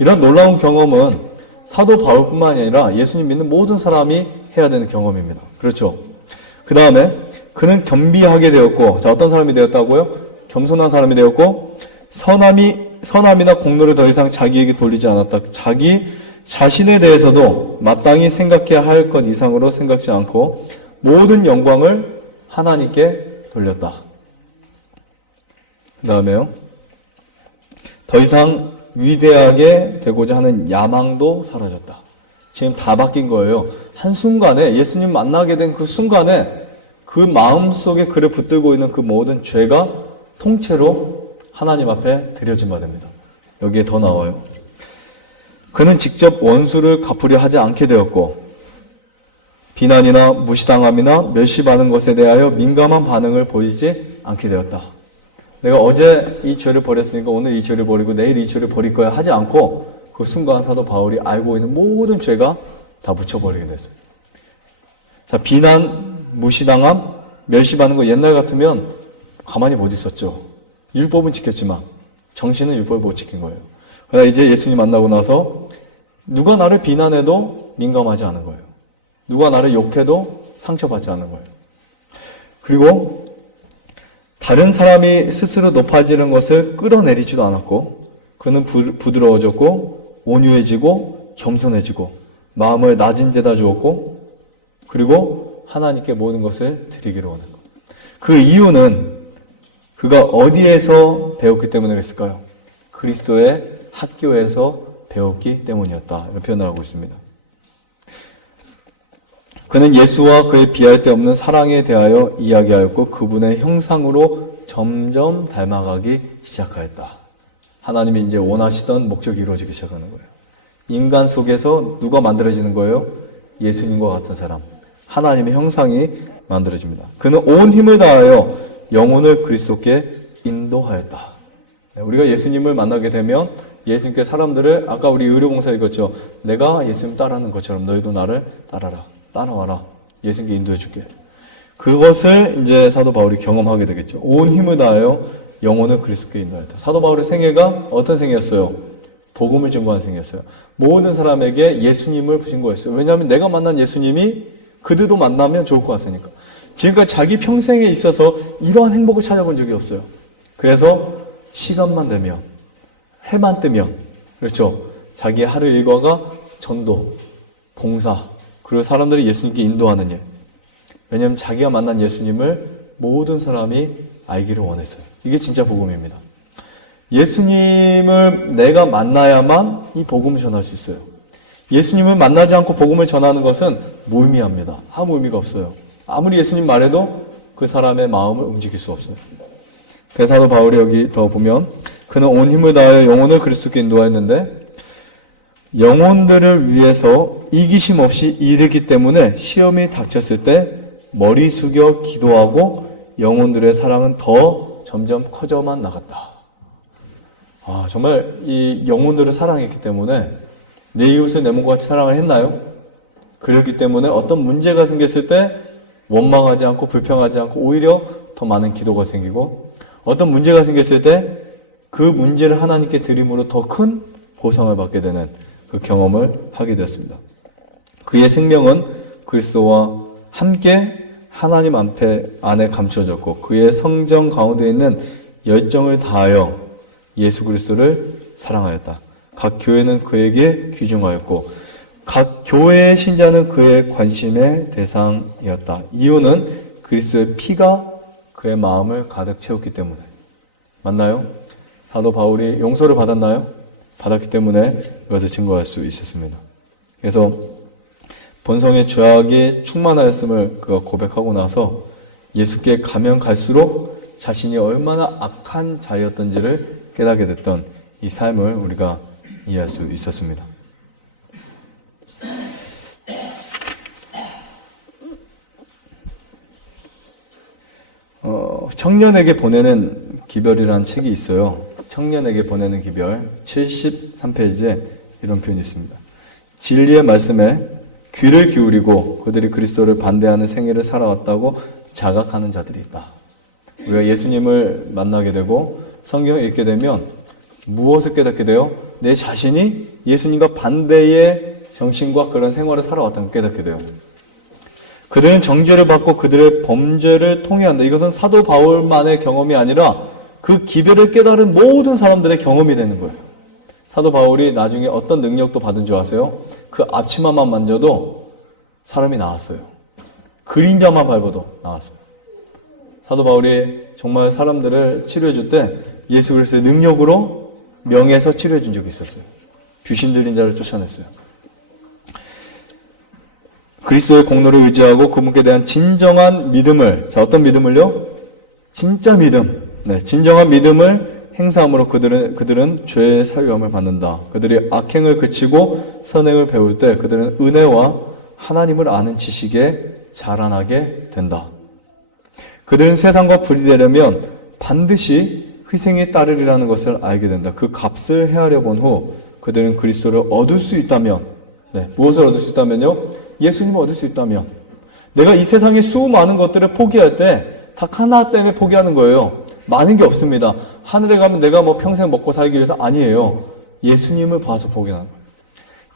이런 놀라운 경험은 사도 바울뿐만이 아니라 예수님 믿는 모든 사람이 해야 되는 경험입니다. 그렇죠? 그 다음에 그는 겸비하게 되었고, 자, 어떤 사람이 되었다고요? 겸손한 사람이 되었고, 선함이나 공로를 더 이상 자기에게 돌리지 않았다. 자기 자신에 대해서도 마땅히 생각해야 할 것 이상으로 생각지 않고 모든 영광을 하나님께 돌렸다. 그 다음에요. 더 이상 위대하게 되고자 하는 야망도 사라졌다. 지금 다 바뀐 거예요. 한순간에 예수님 만나게 된 그 순간에 그 마음속에 그를 붙들고 있는 그 모든 죄가 통째로 하나님 앞에 드려진 바 됩니다. 여기에 더 나와요. 그는 직접 원수를 갚으려 하지 않게 되었고 비난이나 무시당함이나 멸시받는 것에 대하여 민감한 반응을 보이지 않게 되었다. 내가 어제 이 죄를 버렸으니까 오늘 이 죄를 버리고 내일 이 죄를 버릴 거야 하지 않고 그 순간 사도 바울이 알고 있는 모든 죄가 다 묻혀버리게 됐어요. 자, 비난, 무시당함, 멸시받는 거 옛날 같으면 가만히 못 있었죠. 율법은 지켰지만 정신은 율법을 못 지킨 거예요. 그러나 이제 예수님 만나고 나서 누가 나를 비난해도 민감하지 않은 거예요. 누가 나를 욕해도 상처받지 않은 거예요. 그리고 다른 사람이 스스로 높아지는 것을 끌어내리지도 않았고 그는 부드러워졌고 온유해지고 겸손해지고 마음을 낮은 데다 주었고 그리고 하나님께 모든 것을 드리기로 하는 것. 그 이유는 그가 어디에서 배웠기 때문에 그랬을까요? 그리스도의 학교에서 배웠기 때문이었다. 이런 표현을 하고 있습니다. 그는 예수와 그의 비할 데 없는 사랑에 대하여 이야기하였고 그분의 형상으로 점점 닮아가기 시작하였다. 하나님이 이제 원하시던 목적이 이루어지기 시작하는 거예요. 인간 속에서 누가 만들어지는 거예요? 예수님과 같은 사람. 하나님의 형상이 만들어집니다. 그는 온 힘을 다하여 영혼을 그리스도께 인도하였다. 우리가 예수님을 만나게 되면 예수님께 사람들을 아까 우리 의료봉사 읽었죠. 내가 예수님 따라하는 것처럼 너희도 나를 따라라. 따라와라. 예수님께 인도해 줄게. 그것을 이제 사도 바울이 경험하게 되겠죠. 온 힘을 다하여 영혼을 그리스도께 인도하였다. 사도 바울의 생애가 어떤 생애였어요? 복음을 증거한 생애였어요. 모든 사람에게 예수님을 증거했어요. 왜냐하면 내가 만난 예수님이 그들도 만나면 좋을 것 같으니까. 지금까지 자기 평생에 있어서 이러한 행복을 찾아본 적이 없어요. 그래서 시간만 되면 해만 뜨면 그렇죠. 자기의 하루 일과가 전도, 봉사 그리고 사람들이 예수님께 인도하는 일. 왜냐하면 자기가 만난 예수님을 모든 사람이 알기를 원했어요. 이게 진짜 복음입니다. 예수님을 내가 만나야만 이 복음을 전할 수 있어요. 예수님을 만나지 않고 복음을 전하는 것은 무의미합니다. 아무 의미가 없어요. 아무리 예수님 말해도 그 사람의 마음을 움직일 수 없어요. 그래서 사도 바울이 여기 더 보면 그는 온 힘을 다하여 영혼을 그리스도께 인도하였는데 영혼들을 위해서 이기심 없이 이르기 때문에 시험이 닥쳤을 때 머리 숙여 기도하고 영혼들의 사랑은 더 점점 커져만 나갔다. 정말 이 영혼들을 사랑했기 때문에 내 이웃을 내 몸과 같이 사랑을 했나요? 그렇기 때문에 어떤 문제가 생겼을 때 원망하지 않고 불평하지 않고 오히려 더 많은 기도가 생기고 어떤 문제가 생겼을 때 그 문제를 하나님께 드림으로 더 큰 보상을 받게 되는 그 경험을 하게 되었습니다. 그의 생명은 그리스도와 함께 하나님 안에 감추어졌고 그의 성정 가운데 있는 열정을 다하여 예수 그리스도를 사랑하였다. 각 교회는 그에게 귀중하였고 각 교회의 신자는 그의 관심의 대상이었다. 이유는 그리스도의 피가 그의 마음을 가득 채웠기 때문에. 맞나요? 사도 바울이 용서를 받았나요? 받았기 때문에 이것을 증거할 수 있었습니다. 그래서 본성의 죄악이 충만하였음을 그가 고백하고 나서 예수께 가면 갈수록 자신이 얼마나 악한 자였던지를 깨닫게 됐던 이 삶을 우리가 이해할 수 있었습니다. 청년에게 보내는 기별이라는 책이 있어요. 청년에게 보내는 기별 73페이지에 이런 표현이 있습니다. 진리의 말씀에 귀를 기울이고 그들이 그리스도를 반대하는 생애를 살아왔다고 자각하는 자들이 있다. 우리가 예수님을 만나게 되고 성경을 읽게 되면 무엇을 깨닫게 돼요? 내 자신이 예수님과 반대의 정신과 그런 생활을 살아왔다는 걸 깨닫게 돼요. 그들은 정죄를 받고 그들의 범죄를 통회한다. 이것은 사도 바울만의 경험이 아니라 그 기별을 깨달은 모든 사람들의 경험이 되는 거예요. 사도 바울이 나중에 어떤 능력도 받은 줄 아세요? 그 앞치마만 만져도 사람이 나았어요. 그림자만 밟아도 나았어요. 사도 바울이 정말 사람들을 치료해 줄 때 예수 그리스도의 능력으로 명예에서 치료해 준 적이 있었어요. 귀신 들린 자를 쫓아냈어요. 그리스도의 공로를 의지하고 그분께 대한 진정한 믿음을, 어떤 믿음을요? 진짜 믿음. 진정한 믿음을 행사함으로 그들은 죄의 사유함을 받는다. 그들이 악행을 그치고 선행을 배울 때 그들은 은혜와 하나님을 아는 지식에 자라나게 된다. 그들은 세상과 분리되려면 반드시 희생이 따르리라는 것을 알게 된다. 그 값을 헤아려 본 후 그들은 그리스도를 얻을 수 있다면, 무엇을 얻을 수 있다면요? 예수님을 얻을 수 있다면, 내가 이 세상의 수많은 것들을 포기할 때 딱 하나 때문에 포기하는 거예요. 많은 게 없습니다. 하늘에 가면 내가 평생 먹고 살기 위해서 아니에요. 예수님을 봐서 포기하는 거예요.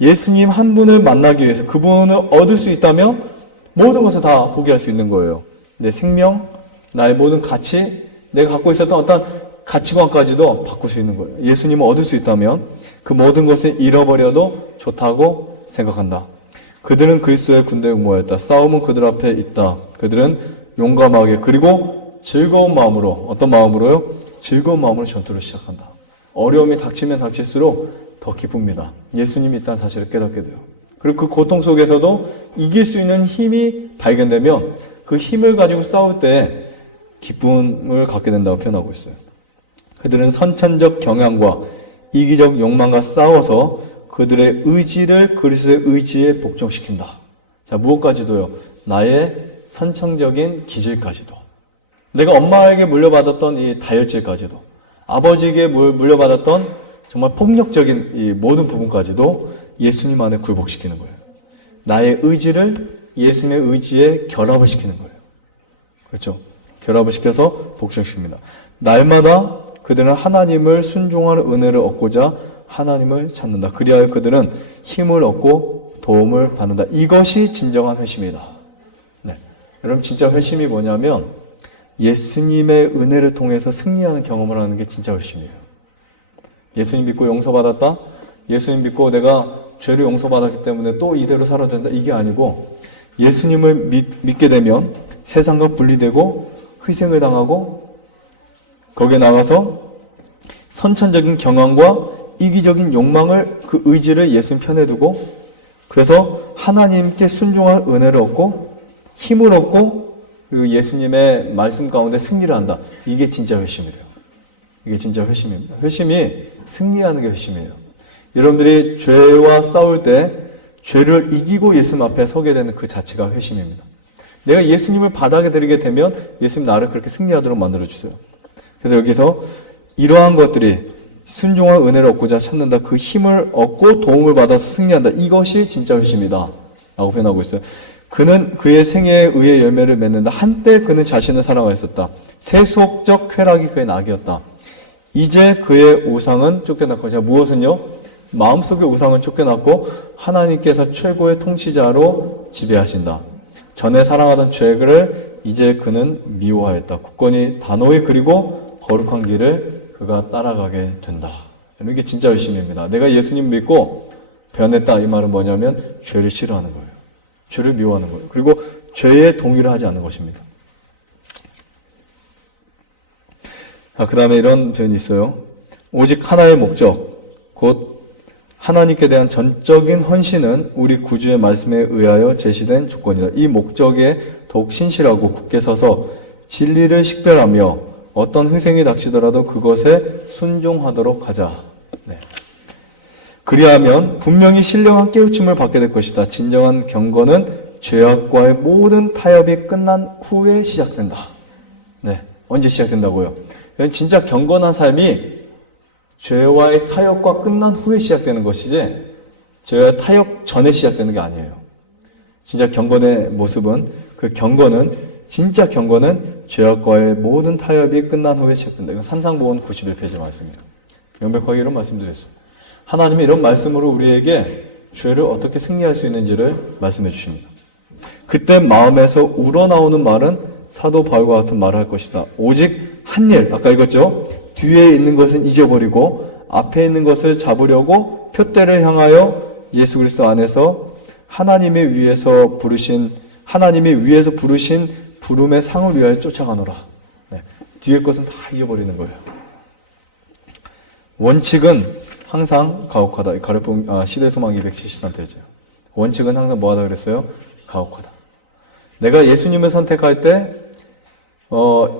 예수님 한 분을 만나기 위해서 그분을 얻을 수 있다면 모든 것을 다 포기할 수 있는 거예요. 내 생명, 나의 모든 가치, 내가 갖고 있었던 어떤 가치관까지도 바꿀 수 있는 거예요. 예수님을 얻을 수 있다면 그 모든 것을 잃어버려도 좋다고 생각한다. 그들은 그리스도의 군대에 모였다. 싸움은 그들 앞에 있다. 그들은 용감하게 그리고 즐거운 마음으로, 어떤 마음으로요? 즐거운 마음으로 전투를 시작한다. 어려움이 닥치면 닥칠수록 더 기쁩니다. 예수님이 있다는 사실을 깨닫게 돼요. 그리고 그 고통 속에서도 이길 수 있는 힘이 발견되면 그 힘을 가지고 싸울 때 기쁨을 갖게 된다고 표현하고 있어요. 그들은 선천적 경향과 이기적 욕망과 싸워서 그들의 의지를 그리스도의 의지에 복종시킨다. 자, 무엇까지도요? 나의 선천적인 기질까지도. 내가 엄마에게 물려받았던 이 다혈질까지도. 아버지에게 물려받았던 정말 폭력적인 이 모든 부분까지도 예수님 안에 굴복시키는 거예요. 나의 의지를 예수님의 의지에 결합을 시키는 거예요. 그렇죠? 결합을 시켜서 복종시킵니다. 날마다 그들은 하나님을 순종하는 은혜를 얻고자 하나님을 찾는다. 그리하여 그들은 힘을 얻고 도움을 받는다. 이것이 진정한 회심이다. 여러분, 진짜 회심이 뭐냐면 예수님의 은혜를 통해서 승리하는 경험을 하는 게 진짜 회심이에요. 예수님 믿고 용서받았다? 예수님 믿고 내가 죄를 용서받았기 때문에 또 이대로 살아야 된다? 이게 아니고 예수님을 믿게 되면 세상과 분리되고 희생을 당하고 거기에 나가서 선천적인 경향과 이기적인 욕망을 그 의지를 예수님 편에 두고 그래서 하나님께 순종할 은혜를 얻고 힘을 얻고 그리고 예수님의 말씀 가운데 승리를 한다. 이게 진짜 회심이래요. 이게 진짜 회심입니다. 회심이 승리하는 게 회심이에요. 여러분들이 죄와 싸울 때 죄를 이기고 예수님 앞에 서게 되는 그 자체가 회심입니다. 내가 예수님을 바닥에 들이게 되면 예수님 나를 그렇게 승리하도록 만들어주세요. 그래서 여기서 이러한 것들이 순종한 은혜를 얻고자 찾는다. 그 힘을 얻고 도움을 받아서 승리한다. 이것이 진짜 회심이다. 라고 표현하고 있어요. 그는 그의 생애에 의해 열매를 맺는다. 한때 그는 자신을 사랑하였었다. 세속적 쾌락이 그의 낙이었다. 이제 그의 우상은 쫓겨났고, 자, 무엇은요? 마음속의 우상은 쫓겨났고 하나님께서 최고의 통치자로 지배하신다. 전에 사랑하던 죄를 이제 그는 미워하였다. 굳건히 단호히 그리고 거룩한 길을 그가 따라가게 된다. 이게 진짜 열심입니다. 내가 예수님 믿고 변했다. 이 말은 뭐냐면 죄를 싫어하는 거예요. 죄를 미워하는 거예요. 그리고 죄에 동의를 하지 않는 것입니다. 자, 그 다음에 이런 표현이 있어요. 오직 하나의 목적, 곧 하나님께 대한 전적인 헌신은 우리 구주의 말씀에 의하여 제시된 조건이다. 이 목적에 더욱 신실하고 굳게 서서 진리를 식별하며 어떤 희생이 닥치더라도 그것에 순종하도록 하자. 네. 그리하면 분명히 신령한 깨우침을 받게 될 것이다. 진정한 경건은 죄악과의 모든 타협이 끝난 후에 시작된다. 네. 언제 시작된다고요? 진짜 경건한 삶이 죄와의 타협과 끝난 후에 시작되는 것이지 죄와 타협 전에 시작되는 게 아니에요. 진짜 경건의 모습은 진짜 경건은 죄악과의 모든 타협이 끝난 후에 시작된다. 이건 산상보원 91페이지 말씀이에요. 명백하게 이런 말씀드렸어요. 하나님이 이런 말씀으로 우리에게 죄를 어떻게 승리할 수 있는지를 말씀해 주십니다. 그때 마음에서 우러나오는 말은 사도 바울과 같은 말을 할 것이다. 오직 한 일, 아까 읽었죠? 뒤에 있는 것은 잊어버리고 앞에 있는 것을 잡으려고 표대를 향하여 예수 그리스도 안에서 하나님이 위에서 부르신 부름의 상을 위하여 쫓아가노라. 네. 뒤에 것은 다 잊어버리는 거예요. 원칙은 항상 가혹하다. 시대 소망 273페이지예요. 원칙은 항상 뭐하다 그랬어요? 가혹하다. 내가 예수님을 선택할 때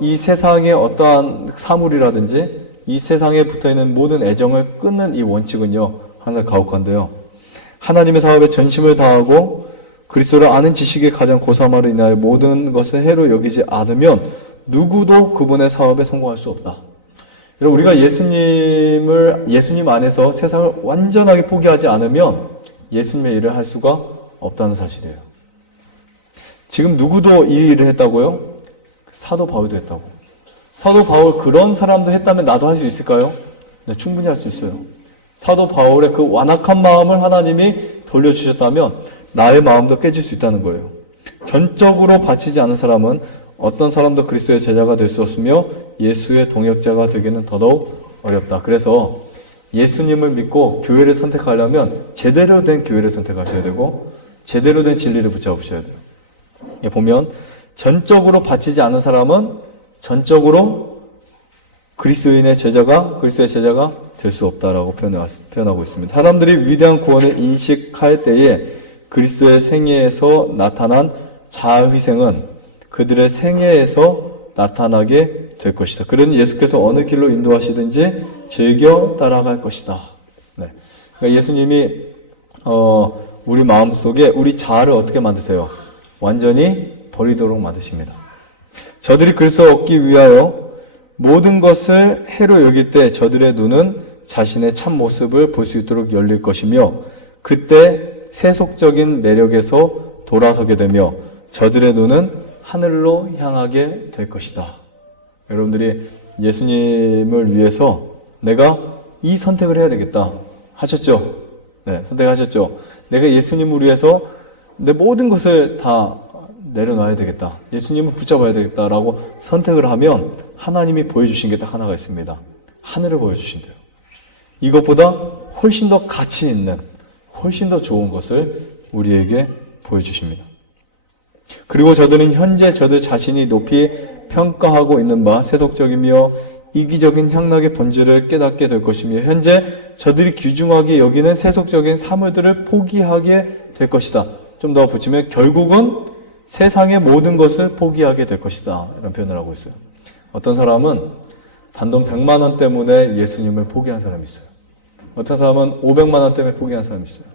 이 세상의 어떠한 사물이라든지 이 세상에 붙어있는 모든 애정을 끊는 이 원칙은요, 항상 가혹한데요. 하나님의 사업에 전심을 다하고 그리스도를 아는 지식에 가장 고삼함으로 인하여 모든 것을 해로 여기지 않으면 누구도 그분의 사업에 성공할 수 없다. 여러분, 우리가 예수님 안에서 세상을 완전하게 포기하지 않으면 예수님의 일을 할 수가 없다는 사실이에요. 지금 누구도 이 일을 했다고요? 사도 바울도 했다고. 사도 바울 그런 사람도 했다면 나도 할 수 있을까요? 네, 충분히 할 수 있어요. 사도 바울의 그 완악한 마음을 하나님이 돌려주셨다면 나의 마음도 깨질 수 있다는 거예요. 전적으로 바치지 않은 사람은 어떤 사람도 그리스도의 제자가 될 수 없으며 예수의 동역자가 되기는 더더욱 어렵다. 그래서 예수님을 믿고 교회를 선택하려면 제대로 된 교회를 선택하셔야 되고 제대로 된 진리를 붙잡으셔야 돼요. 보면 전적으로 바치지 않은 사람은 전적으로 그리스도의 제자가 될 수 없다라고 표현하고 있습니다. 사람들이 위대한 구원을 인식할 때에 그리스도의 생애에서 나타난 자아희생은 그들의 생애에서 나타나게 될 것이다. 그러니 예수께서 어느 길로 인도하시든지 즐겨 따라갈 것이다. 네. 그러니까 예수님이 우리 마음속에 우리 자아를 어떻게 만드세요? 완전히 버리도록 만드십니다. 저들이 그리스도를 얻기 위하여 모든 것을 해로 여길 때 저들의 눈은 자신의 참 모습을 볼 수 있도록 열릴 것이며 그때 세속적인 매력에서 돌아서게 되며 저들의 눈은 하늘로 향하게 될 것이다. 여러분들이 예수님을 위해서 내가 이 선택을 해야 되겠다 하셨죠? 네, 선택하셨죠? 내가 예수님을 위해서 내 모든 것을 다 내려놔야 되겠다. 예수님을 붙잡아야 되겠다라고 선택을 하면 하나님이 보여주신 게 딱 하나가 있습니다. 하늘을 보여주신대요. 이것보다 훨씬 더 가치 있는, 훨씬 더 좋은 것을 우리에게 보여주십니다. 그리고 저들은 현재 저들 자신이 높이 평가하고 있는 바 세속적이며 이기적인 향락의 본질을 깨닫게 될 것이며 현재 저들이 귀중하게 여기는 세속적인 사물들을 포기하게 될 것이다. 좀 더 붙이면 결국은 세상의 모든 것을 포기하게 될 것이다. 이런 표현을 하고 있어요. 어떤 사람은 단돈 100만 원 때문에 예수님을 포기한 사람이 있어요. 어떤 사람은 500만 원 때문에 포기한 사람이 있어요.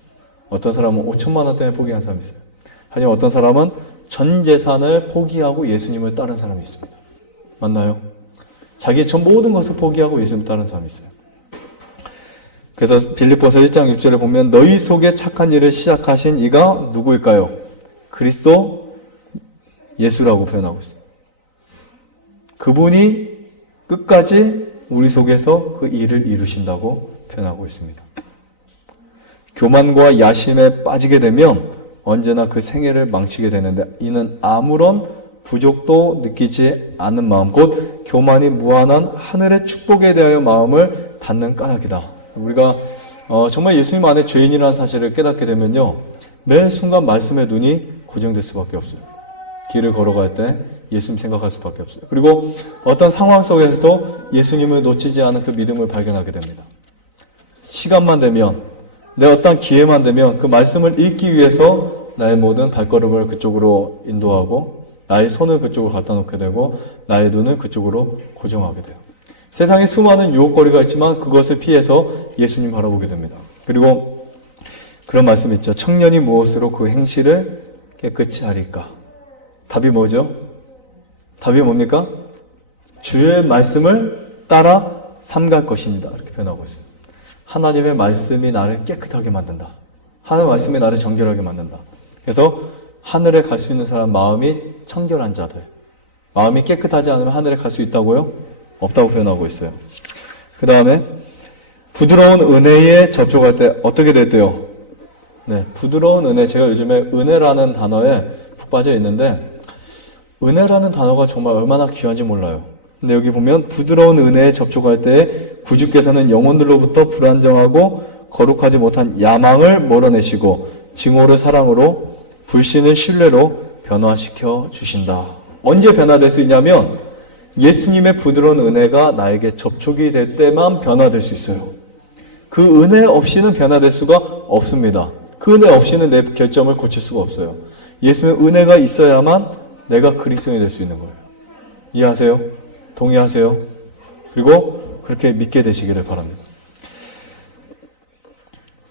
어떤 사람은 5천만 원 때문에 포기한 사람이 있어요. 하지만 어떤 사람은 전 재산을 포기하고 예수님을 따른 사람이 있습니다. 맞나요? 자기의 전 모든 것을 포기하고 예수님을 따른 사람이 있어요. 그래서 빌립보서 1장 6절에 보면 너희 속에 착한 일을 시작하신 이가 누구일까요? 그리스도 예수라고 표현하고 있어요. 그분이 끝까지 우리 속에서 그 일을 이루신다고 표현하고 있습니다. 교만과 야심에 빠지게 되면 언제나 그 생애를 망치게 되는데 이는 아무런 부족도 느끼지 않는 마음 곧 교만이 무한한 하늘의 축복에 대하여 마음을 닫는 까닭이다. 우리가 정말 예수님 안에 죄인이라는 사실을 깨닫게 되면요 매 순간 말씀의 눈이 고정될 수밖에 없어요. 길을 걸어갈 때 예수님 생각할 수밖에 없어요. 그리고 어떤 상황 속에서도 예수님을 놓치지 않은 그 믿음을 발견하게 됩니다. 시간만 되면 내 어떤 기회만 되면 그 말씀을 읽기 위해서 나의 모든 발걸음을 그쪽으로 인도하고 나의 손을 그쪽으로 갖다 놓게 되고 나의 눈을 그쪽으로 고정하게 돼요. 세상에 수많은 유혹거리가 있지만 그것을 피해서 예수님 바라보게 됩니다. 그리고 그런 말씀이 있죠. 청년이 무엇으로 그 행실을 깨끗이 하리까? 답이 뭐죠? 답이 뭡니까? 주의 말씀을 따라 삼갈 것입니다. 이렇게 표현하고 있어요. 하나님의 말씀이 나를 깨끗하게 만든다. 하나님의 말씀이 나를 정결하게 만든다. 그래서 하늘에 갈 수 있는 사람 마음이 청결한 자들. 마음이 깨끗하지 않으면 하늘에 갈 수 있다고요? 없다고 표현하고 있어요. 그 다음에 부드러운 은혜에 접촉할 때 어떻게 됐대요? 네, 부드러운 은혜. 제가 요즘에 은혜라는 단어에 푹 빠져 있는데 은혜라는 단어가 정말 얼마나 귀한지 몰라요. 근데 여기 보면 부드러운 은혜에 접촉할 때 구주께서는 영혼들로부터 불안정하고 거룩하지 못한 야망을 몰아내시고 증오를 사랑으로 불신을 신뢰로 변화시켜 주신다. 언제 변화될 수 있냐면 예수님의 부드러운 은혜가 나에게 접촉이 될 때만 변화될 수 있어요. 그 은혜 없이는 변화될 수가 없습니다. 그 은혜 없이는 내 결점을 고칠 수가 없어요. 예수님의 은혜가 있어야만 내가 그리스도인이 될 수 있는 거예요. 이해하세요? 동의하세요? 그리고 그렇게 믿게 되시기를 바랍니다.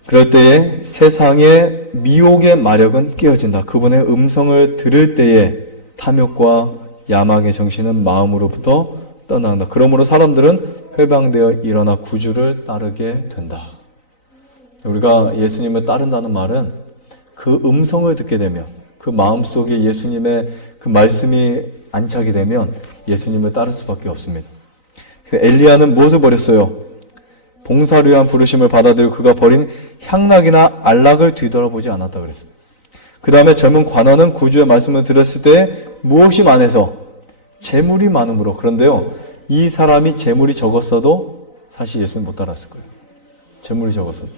그럴 때에 세상의 미혹의 마력은 깨어진다. 그분의 음성을 들을 때에 탐욕과 야망의 정신은 마음으로부터 떠나간다. 그러므로 사람들은 회방되어 일어나 구주를 따르게 된다. 우리가 예수님을 따른다는 말은 그 음성을 듣게 되면 그 마음속에 예수님의 그 말씀이 안착이 되면 예수님을 따를 수밖에 없습니다. 엘리야는 무엇을 버렸어요? 봉사를 위한 부르심을 받아들이고 그가 버린 향락이나 안락을 뒤돌아보지 않았다 그랬어요. 그 다음에 젊은 관원은 구주의 말씀을 들었을 때 무엇이 많아서? 재물이 많음으로. 그런데요, 이 사람이 재물이 적었어도 사실 예수는 못 따랐을 거예요. 재물이 적었어도.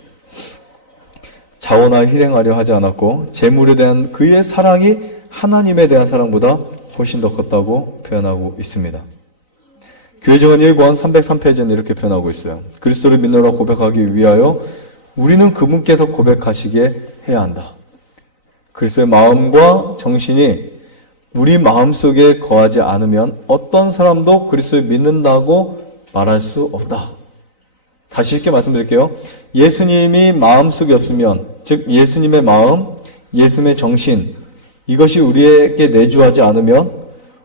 자원하여 희생하려 하지 않았고 재물에 대한 그의 사랑이 하나님에 대한 사랑보다 훨씬 더 컸다고 표현하고 있습니다. 교회정원 1권 303페이지는 이렇게 표현하고 있어요. 그리스도를 믿노라 고백하기 위하여 우리는 그분께서 고백하시게 해야 한다. 그리스도의 마음과 정신이 우리 마음속에 거하지 않으면 어떤 사람도 그리스도를 믿는다고 말할 수 없다. 다시 쉽게 말씀드릴게요. 예수님이 마음속에 없으면, 즉 예수님의 마음, 예수님의 정신, 이것이 우리에게 내주하지 않으면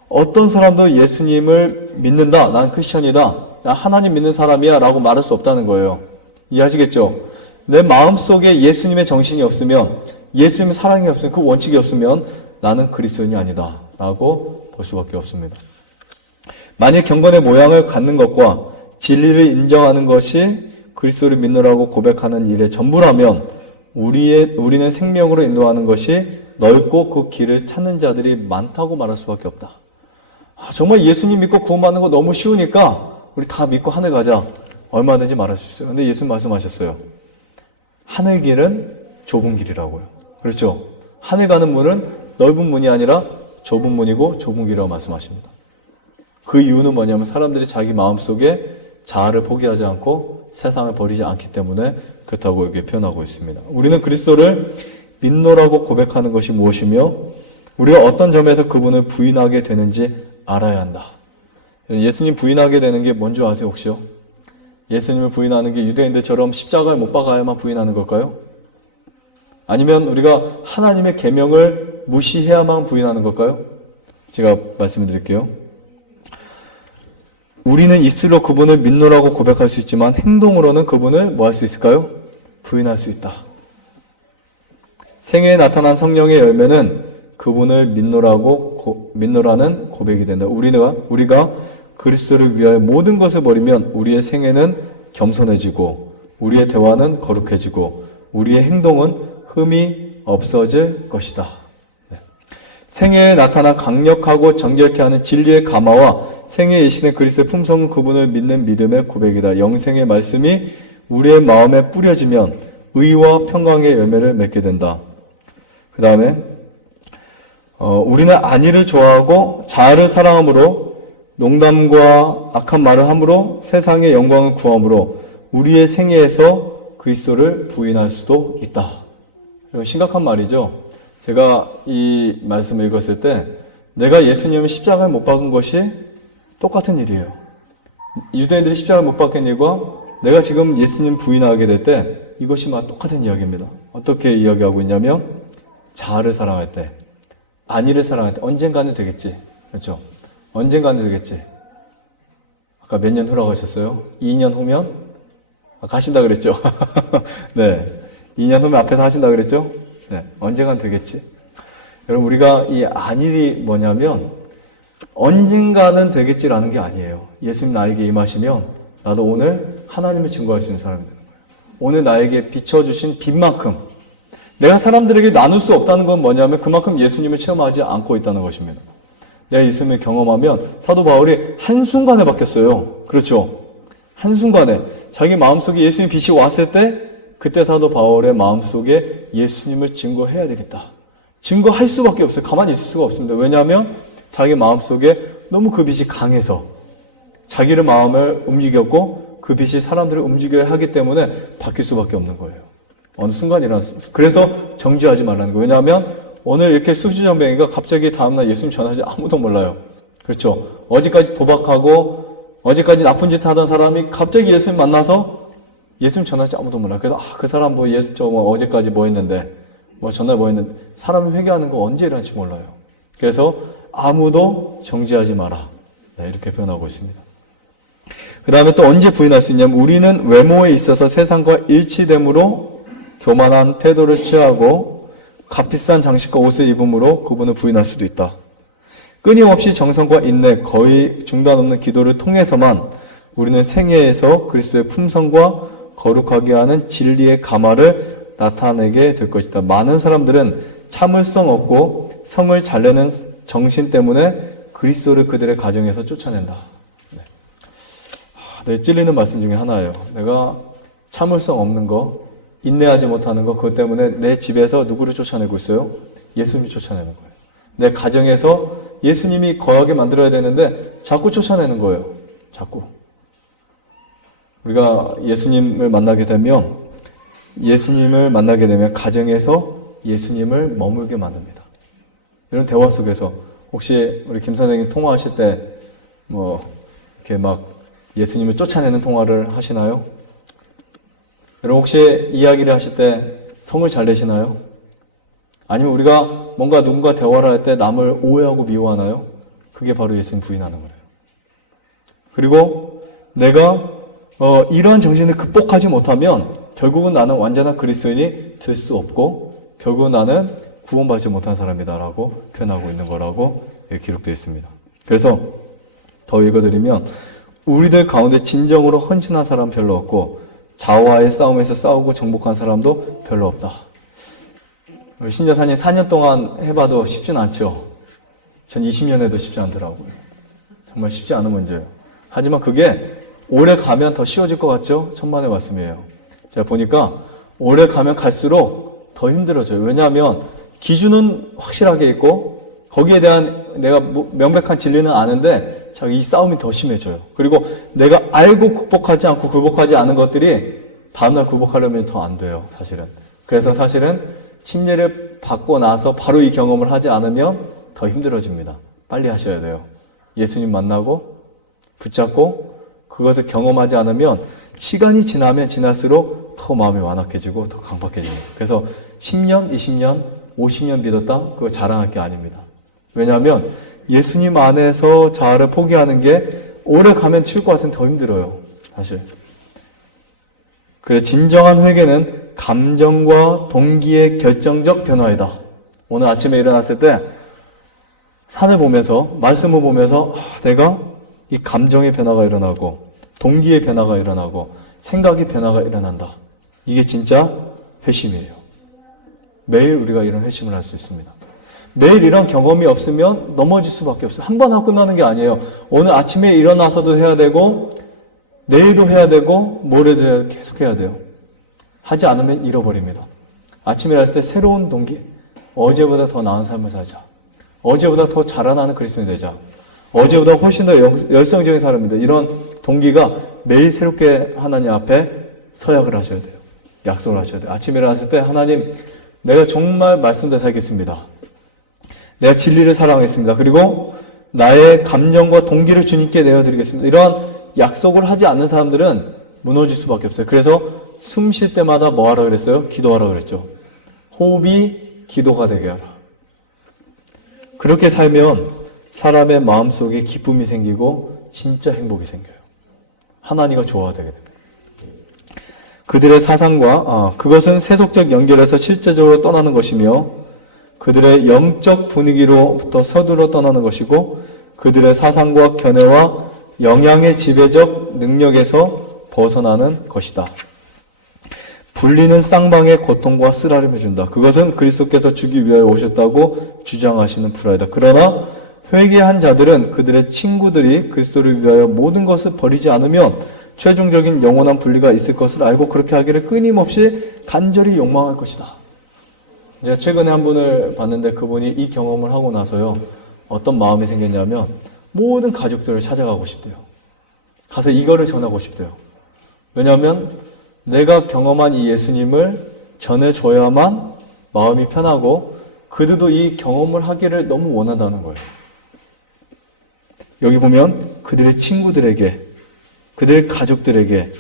어떤 사람도 예수님을 믿는다, 난 크리스천이다, 난 하나님 믿는 사람이야 라고 말할 수 없다는 거예요. 이해하시겠죠? 내 마음속에 예수님의 정신이 없으면, 예수님의 사랑이 없으면, 그 원칙이 없으면 나는 그리스도인이 아니다 라고 볼 수밖에 없습니다. 만일 경건의 모양을 갖는 것과 진리를 인정하는 것이 그리스도를 믿노라고 고백하는 일의 전부라면 우리는 생명으로 인도하는 것이 넓고 그 길을 찾는 자들이 많다고 말할 수밖에 없다. 정말 예수님 믿고 구원받는 거 너무 쉬우니까 우리 다 믿고 하늘 가자. 얼마든지 말할 수 있어요. 근데 예수님 말씀하셨어요. 하늘 길은 좁은 길이라고요. 그렇죠? 하늘 가는 문은 넓은 문이 아니라 좁은 문이고 좁은 길이라고 말씀하십니다. 그 이유는 뭐냐면 사람들이 자기 마음속에 자아를 포기하지 않고 세상을 버리지 않기 때문에 그렇다고 여기 표현하고 있습니다. 우리는 그리스도를 믿노라고 고백하는 것이 무엇이며 우리가 어떤 점에서 그분을 부인하게 되는지 알아야 한다. 예수님 부인하게 되는 게 뭔지 아세요 혹시요? 예수님을 부인하는 게 유대인들처럼 십자가에 못 박아야만 부인하는 걸까요? 아니면 우리가 하나님의 계명을 무시해야만 부인하는 걸까요? 제가 말씀드릴게요. 우리는 입술로 그분을 믿노라고 고백할 수 있지만 행동으로는 그분을 뭐 할 수 있을까요? 부인할 수 있다. 생애에 나타난 성령의 열매는 그분을 믿노라는 고백이 된다. 우리가 그리스도를 위하여 모든 것을 버리면 우리의 생애는 겸손해지고 우리의 대화는 거룩해지고 우리의 행동은 흠이 없어질 것이다. 네. 생애에 나타난 강력하고 정결케 하는 진리의 가마와 생애에 이시는 그리스도의 품성은 그분을 믿는 믿음의 고백이다. 영생의 말씀이 우리의 마음에 뿌려지면 의와 평강의 열매를 맺게 된다. 그 다음에 우리는 안위를 좋아하고 자아를 사랑함으로 농담과 악한 말을 함으로 세상의 영광을 구함으로 우리의 생애에서 그리스도를 부인할 수도 있다. 심각한 말이죠. 제가 이 말씀을 읽었을 때 내가 예수님을 십자가에 못 박은 것이 똑같은 일이에요. 유대인들이 십자가에 못 박힌 일과 내가 지금 예수님 부인하게 될 때 이것이 막 똑같은 이야기입니다. 어떻게 이야기하고 있냐면 자아를 사랑할 때, 안위를 사랑할 때 언젠가는 되겠지. 그렇죠? 언젠가는 되겠지. 아까 몇 년 후라고 하셨어요? 2년 후면? 가신다 그랬죠? 네. 2년 후면 앞에서 하신다 그랬죠? 네. 언젠가는 되겠지. 여러분, 우리가 이 안일이 뭐냐면, 언젠가는 되겠지라는 게 아니에요. 예수님 나에게 임하시면, 나도 오늘 하나님을 증거할 수 있는 사람이 되는 거예요. 오늘 나에게 비춰주신 빛만큼, 내가 사람들에게 나눌 수 없다는 건 뭐냐면, 그만큼 예수님을 체험하지 않고 있다는 것입니다. 내가 예수님을 경험하면, 사도 바울이 한순간에 바뀌었어요. 그렇죠? 한순간에. 자기 마음속에 예수님 빛이 왔을 때, 그때 사도 바울의 마음속에 예수님을 증거해야 되겠다. 증거할 수밖에 없어요. 가만히 있을 수가 없습니다. 왜냐하면 자기 마음속에 너무 그 빛이 강해서 자기의 마음을 움직였고 그 빛이 사람들을 움직여야 하기 때문에 바뀔 수밖에 없는 거예요. 어느 순간 일어났습니다. 그래서 정죄하지 말라는 거예요. 왜냐하면 오늘 이렇게 수주전뱅이가 갑자기 다음날 예수님 전하지 아무도 몰라요. 그렇죠? 어제까지 도박하고 어제까지 나쁜 짓 하던 사람이 갑자기 예수님 만나서 예수님 전하지 아무도 몰라. 그래서 그 사람 어제까지 뭐 했는데 전날 뭐 했는데 사람이 회개하는 거 언제 일어날지 몰라요. 그래서 아무도 정죄하지 마라. 네, 이렇게 표현하고 있습니다. 그 다음에 또 언제 부인할 수 있냐면 우리는 외모에 있어서 세상과 일치됨으로 교만한 태도를 취하고 값비싼 장식과 옷을 입음으로 그분을 부인할 수도 있다. 끊임없이 정성과 인내, 거의 중단 없는 기도를 통해서만 우리는 생애에서 그리스도의 품성과 거룩하게 하는 진리의 가마를 나타내게 될 것이다. 많은 사람들은 참을성 없고 성을 잘 내는 정신 때문에 그리스도를 그들의 가정에서 쫓아낸다. 네, 찔리는 말씀 중에 하나예요. 내가 참을성 없는 거, 인내하지 못하는 거, 그것 때문에 내 집에서 누구를 쫓아내고 있어요? 예수님이 쫓아내는 거예요. 내 가정에서 예수님이 거하게 만들어야 되는데 자꾸 쫓아내는 거예요. 자꾸. 우리가 예수님을 만나게 되면 가정에서 예수님을 머물게 만듭니다. 이런 대화 속에서 혹시 우리 김 선생님 통화하실 때 이렇게 막 예수님을 쫓아내는 통화를 하시나요? 여러분 혹시 이야기를 하실 때 성을 잘 내시나요? 아니면 우리가 뭔가 누군가 대화를 할 때 남을 오해하고 미워하나요? 그게 바로 예수님 부인하는 거예요. 그리고 내가 이러한 정신을 극복하지 못하면 결국은 나는 완전한 그리스도인이 될 수 없고 결국은 나는 구원받지 못한 사람이다라고 표현하고 있는 거라고 기록되어 있습니다. 그래서 더 읽어드리면 우리들 가운데 진정으로 헌신한 사람 별로 없고 자아와의 싸움에서 싸우고 정복한 사람도 별로 없다. 신여사님 4년 동안 해봐도 쉽진 않죠. 전 20년 해도 쉽지 않더라고요. 정말 쉽지 않은 문제예요. 하지만 그게 오래 가면 더 쉬워질 것 같죠? 천만의 말씀이에요. 제가 보니까 오래 가면 갈수록 더 힘들어져요. 왜냐하면 기준은 확실하게 있고 거기에 대한 내가 명백한 진리는 아는데 이 싸움이 더 심해져요. 그리고 내가 알고 극복하지 않고 굴복하지 않은 것들이 다음날 굴복하려면 더 안 돼요, 사실은. 그래서 사실은 침례를 받고 나서 바로 이 경험을 하지 않으면 더 힘들어집니다. 빨리 하셔야 돼요. 예수님 만나고 붙잡고 그것을 경험하지 않으면 시간이 지나면 지날수록 더 마음이 완악해지고 더 강박해집니다. 그래서 10년, 20년, 50년 믿었다? 그거 자랑할 게 아닙니다. 왜냐하면 예수님 안에서 자아를 포기하는 게 오래 가면 치울 것 같으면 더 힘들어요. 사실. 그래서 진정한 회개는 감정과 동기의 결정적 변화이다. 오늘 아침에 일어났을 때 산을 보면서 말씀을 보면서 내가 이 감정의 변화가 일어나고 동기의 변화가 일어나고 생각의 변화가 일어난다. 이게 진짜 회심이에요. 매일 우리가 이런 회심을 할 수 있습니다. 매일 이런 경험이 없으면 넘어질 수밖에 없어요. 한 번 하고 끝나는 게 아니에요. 오늘 아침에 일어나서도 해야 되고 내일도 해야 되고 모레도 계속 해야 돼요. 하지 않으면 잃어버립니다. 아침에 일어날 때 새로운 동기, 어제보다 더 나은 삶을 살자. 어제보다 더 자라나는 그리스도인이 되자. 어제보다 훨씬 더 열성적인 사람입니다. 이런 동기가 매일 새롭게 하나님 앞에 서약을 하셔야 돼요. 약속을 하셔야 돼요. 아침에 일어났을 때 하나님, 내가 정말 말씀대로 살겠습니다. 내가 진리를 사랑하겠습니다. 그리고 나의 감정과 동기를 주님께 내어드리겠습니다. 이러한 약속을 하지 않는 사람들은 무너질 수밖에 없어요. 그래서 숨 쉴 때마다 뭐 하라 그랬어요? 기도하라 그랬죠. 호흡이 기도가 되게 하라. 그렇게 살면 사람의 마음속에 기쁨이 생기고 진짜 행복이 생겨요. 하나님과 조화가 되게 됩니다. 그들의 사상과 그것은 세속적 연결에서 실제적으로 떠나는 것이며 그들의 영적 분위기로부터 서두러 떠나는 것이고 그들의 사상과 견해와 영향의 지배적 능력에서 벗어나는 것이다. 불리는 쌍방의 고통과 쓰라림을 준다. 그것은 그리스도께서 주기 위하여 오셨다고 주장하시는 불화이다. 그러나 회개한 자들은 그들의 친구들이 그리스도를 위하여 모든 것을 버리지 않으면 최종적인 영원한 분리가 있을 것을 알고 그렇게 하기를 끊임없이 간절히 욕망할 것이다. 제가 최근에 한 분을 봤는데 그분이 이 경험을 하고 나서요. 어떤 마음이 생겼냐면 모든 가족들을 찾아가고 싶대요. 가서 이거를 전하고 싶대요. 왜냐하면 내가 경험한 이 예수님을 전해줘야만 마음이 편하고 그들도 이 경험을 하기를 너무 원한다는 거예요. 여기 보면 그들의 친구들에게, 그들의 가족들에게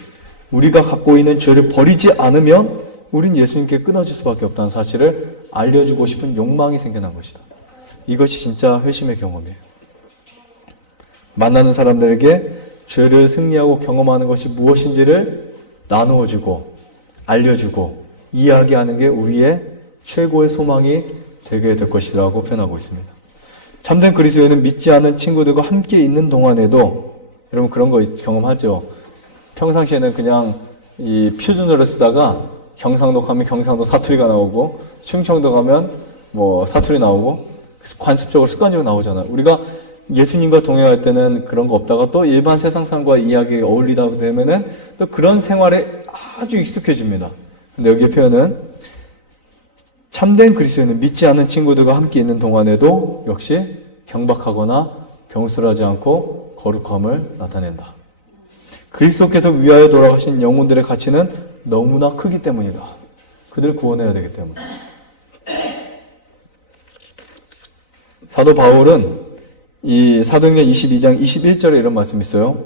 우리가 갖고 있는 죄를 버리지 않으면 우린 예수님께 끊어질 수밖에 없다는 사실을 알려주고 싶은 욕망이 생겨난 것이다. 이것이 진짜 회심의 경험이에요. 만나는 사람들에게 죄를 승리하고 경험하는 것이 무엇인지를 나누어주고 알려주고 이야기하는 게 우리의 최고의 소망이 되게 될 것이라고 표현하고 있습니다. 참된 그리스도인은 믿지 않은 친구들과 함께 있는 동안에도 여러분 그런 거 경험하죠. 평상시에는 그냥 이 표준어를 쓰다가 경상도 가면 경상도 사투리가 나오고 충청도 가면 뭐 사투리 나오고 관습적으로 습관적으로 나오잖아요. 우리가 예수님과 동행할 때는 그런 거 없다가 또 일반 세상 사람과 이야기에 어울리다 되면은 또 그런 생활에 아주 익숙해집니다. 근데 여기 표현은 참된 그리스도인은 믿지 않는 친구들과 함께 있는 동안에도 역시 경박하거나 경솔하지 않고 거룩함을 나타낸다. 그리스도께서 위하여 돌아가신 영혼들의 가치는 너무나 크기 때문이다. 그들을 구원해야 되기 때문에. 사도 바울은 이 사도행전 22장 21절에 이런 말씀이 있어요.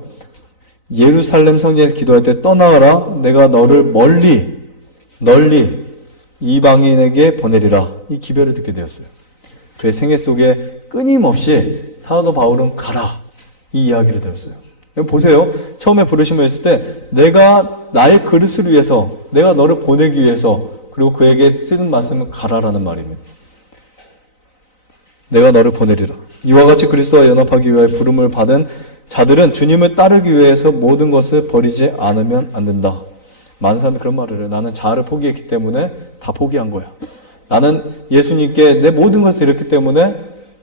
예루살렘 성전에서 기도할 때 떠나가라. 내가 너를 널리 이방인에게 보내리라. 이 기별을 듣게 되었어요. 그의 생애 속에 끊임없이 사도 바울은 가라. 이 이야기를 들었어요. 보세요. 처음에 부르심을 했을 때 내가 나의 그릇을 위해서 내가 너를 보내기 위해서 그리고 그에게 쓰는 말씀은 가라라는 말입니다. 내가 너를 보내리라. 이와 같이 그리스도와 연합하기 위하여 부름을 받은 자들은 주님을 따르기 위해서 모든 것을 버리지 않으면 안 된다. 많은 사람들이 그런 말을 해요. 나는 자아를 포기했기 때문에 다 포기한 거야. 나는 예수님께 내 모든 것을 드렸기 때문에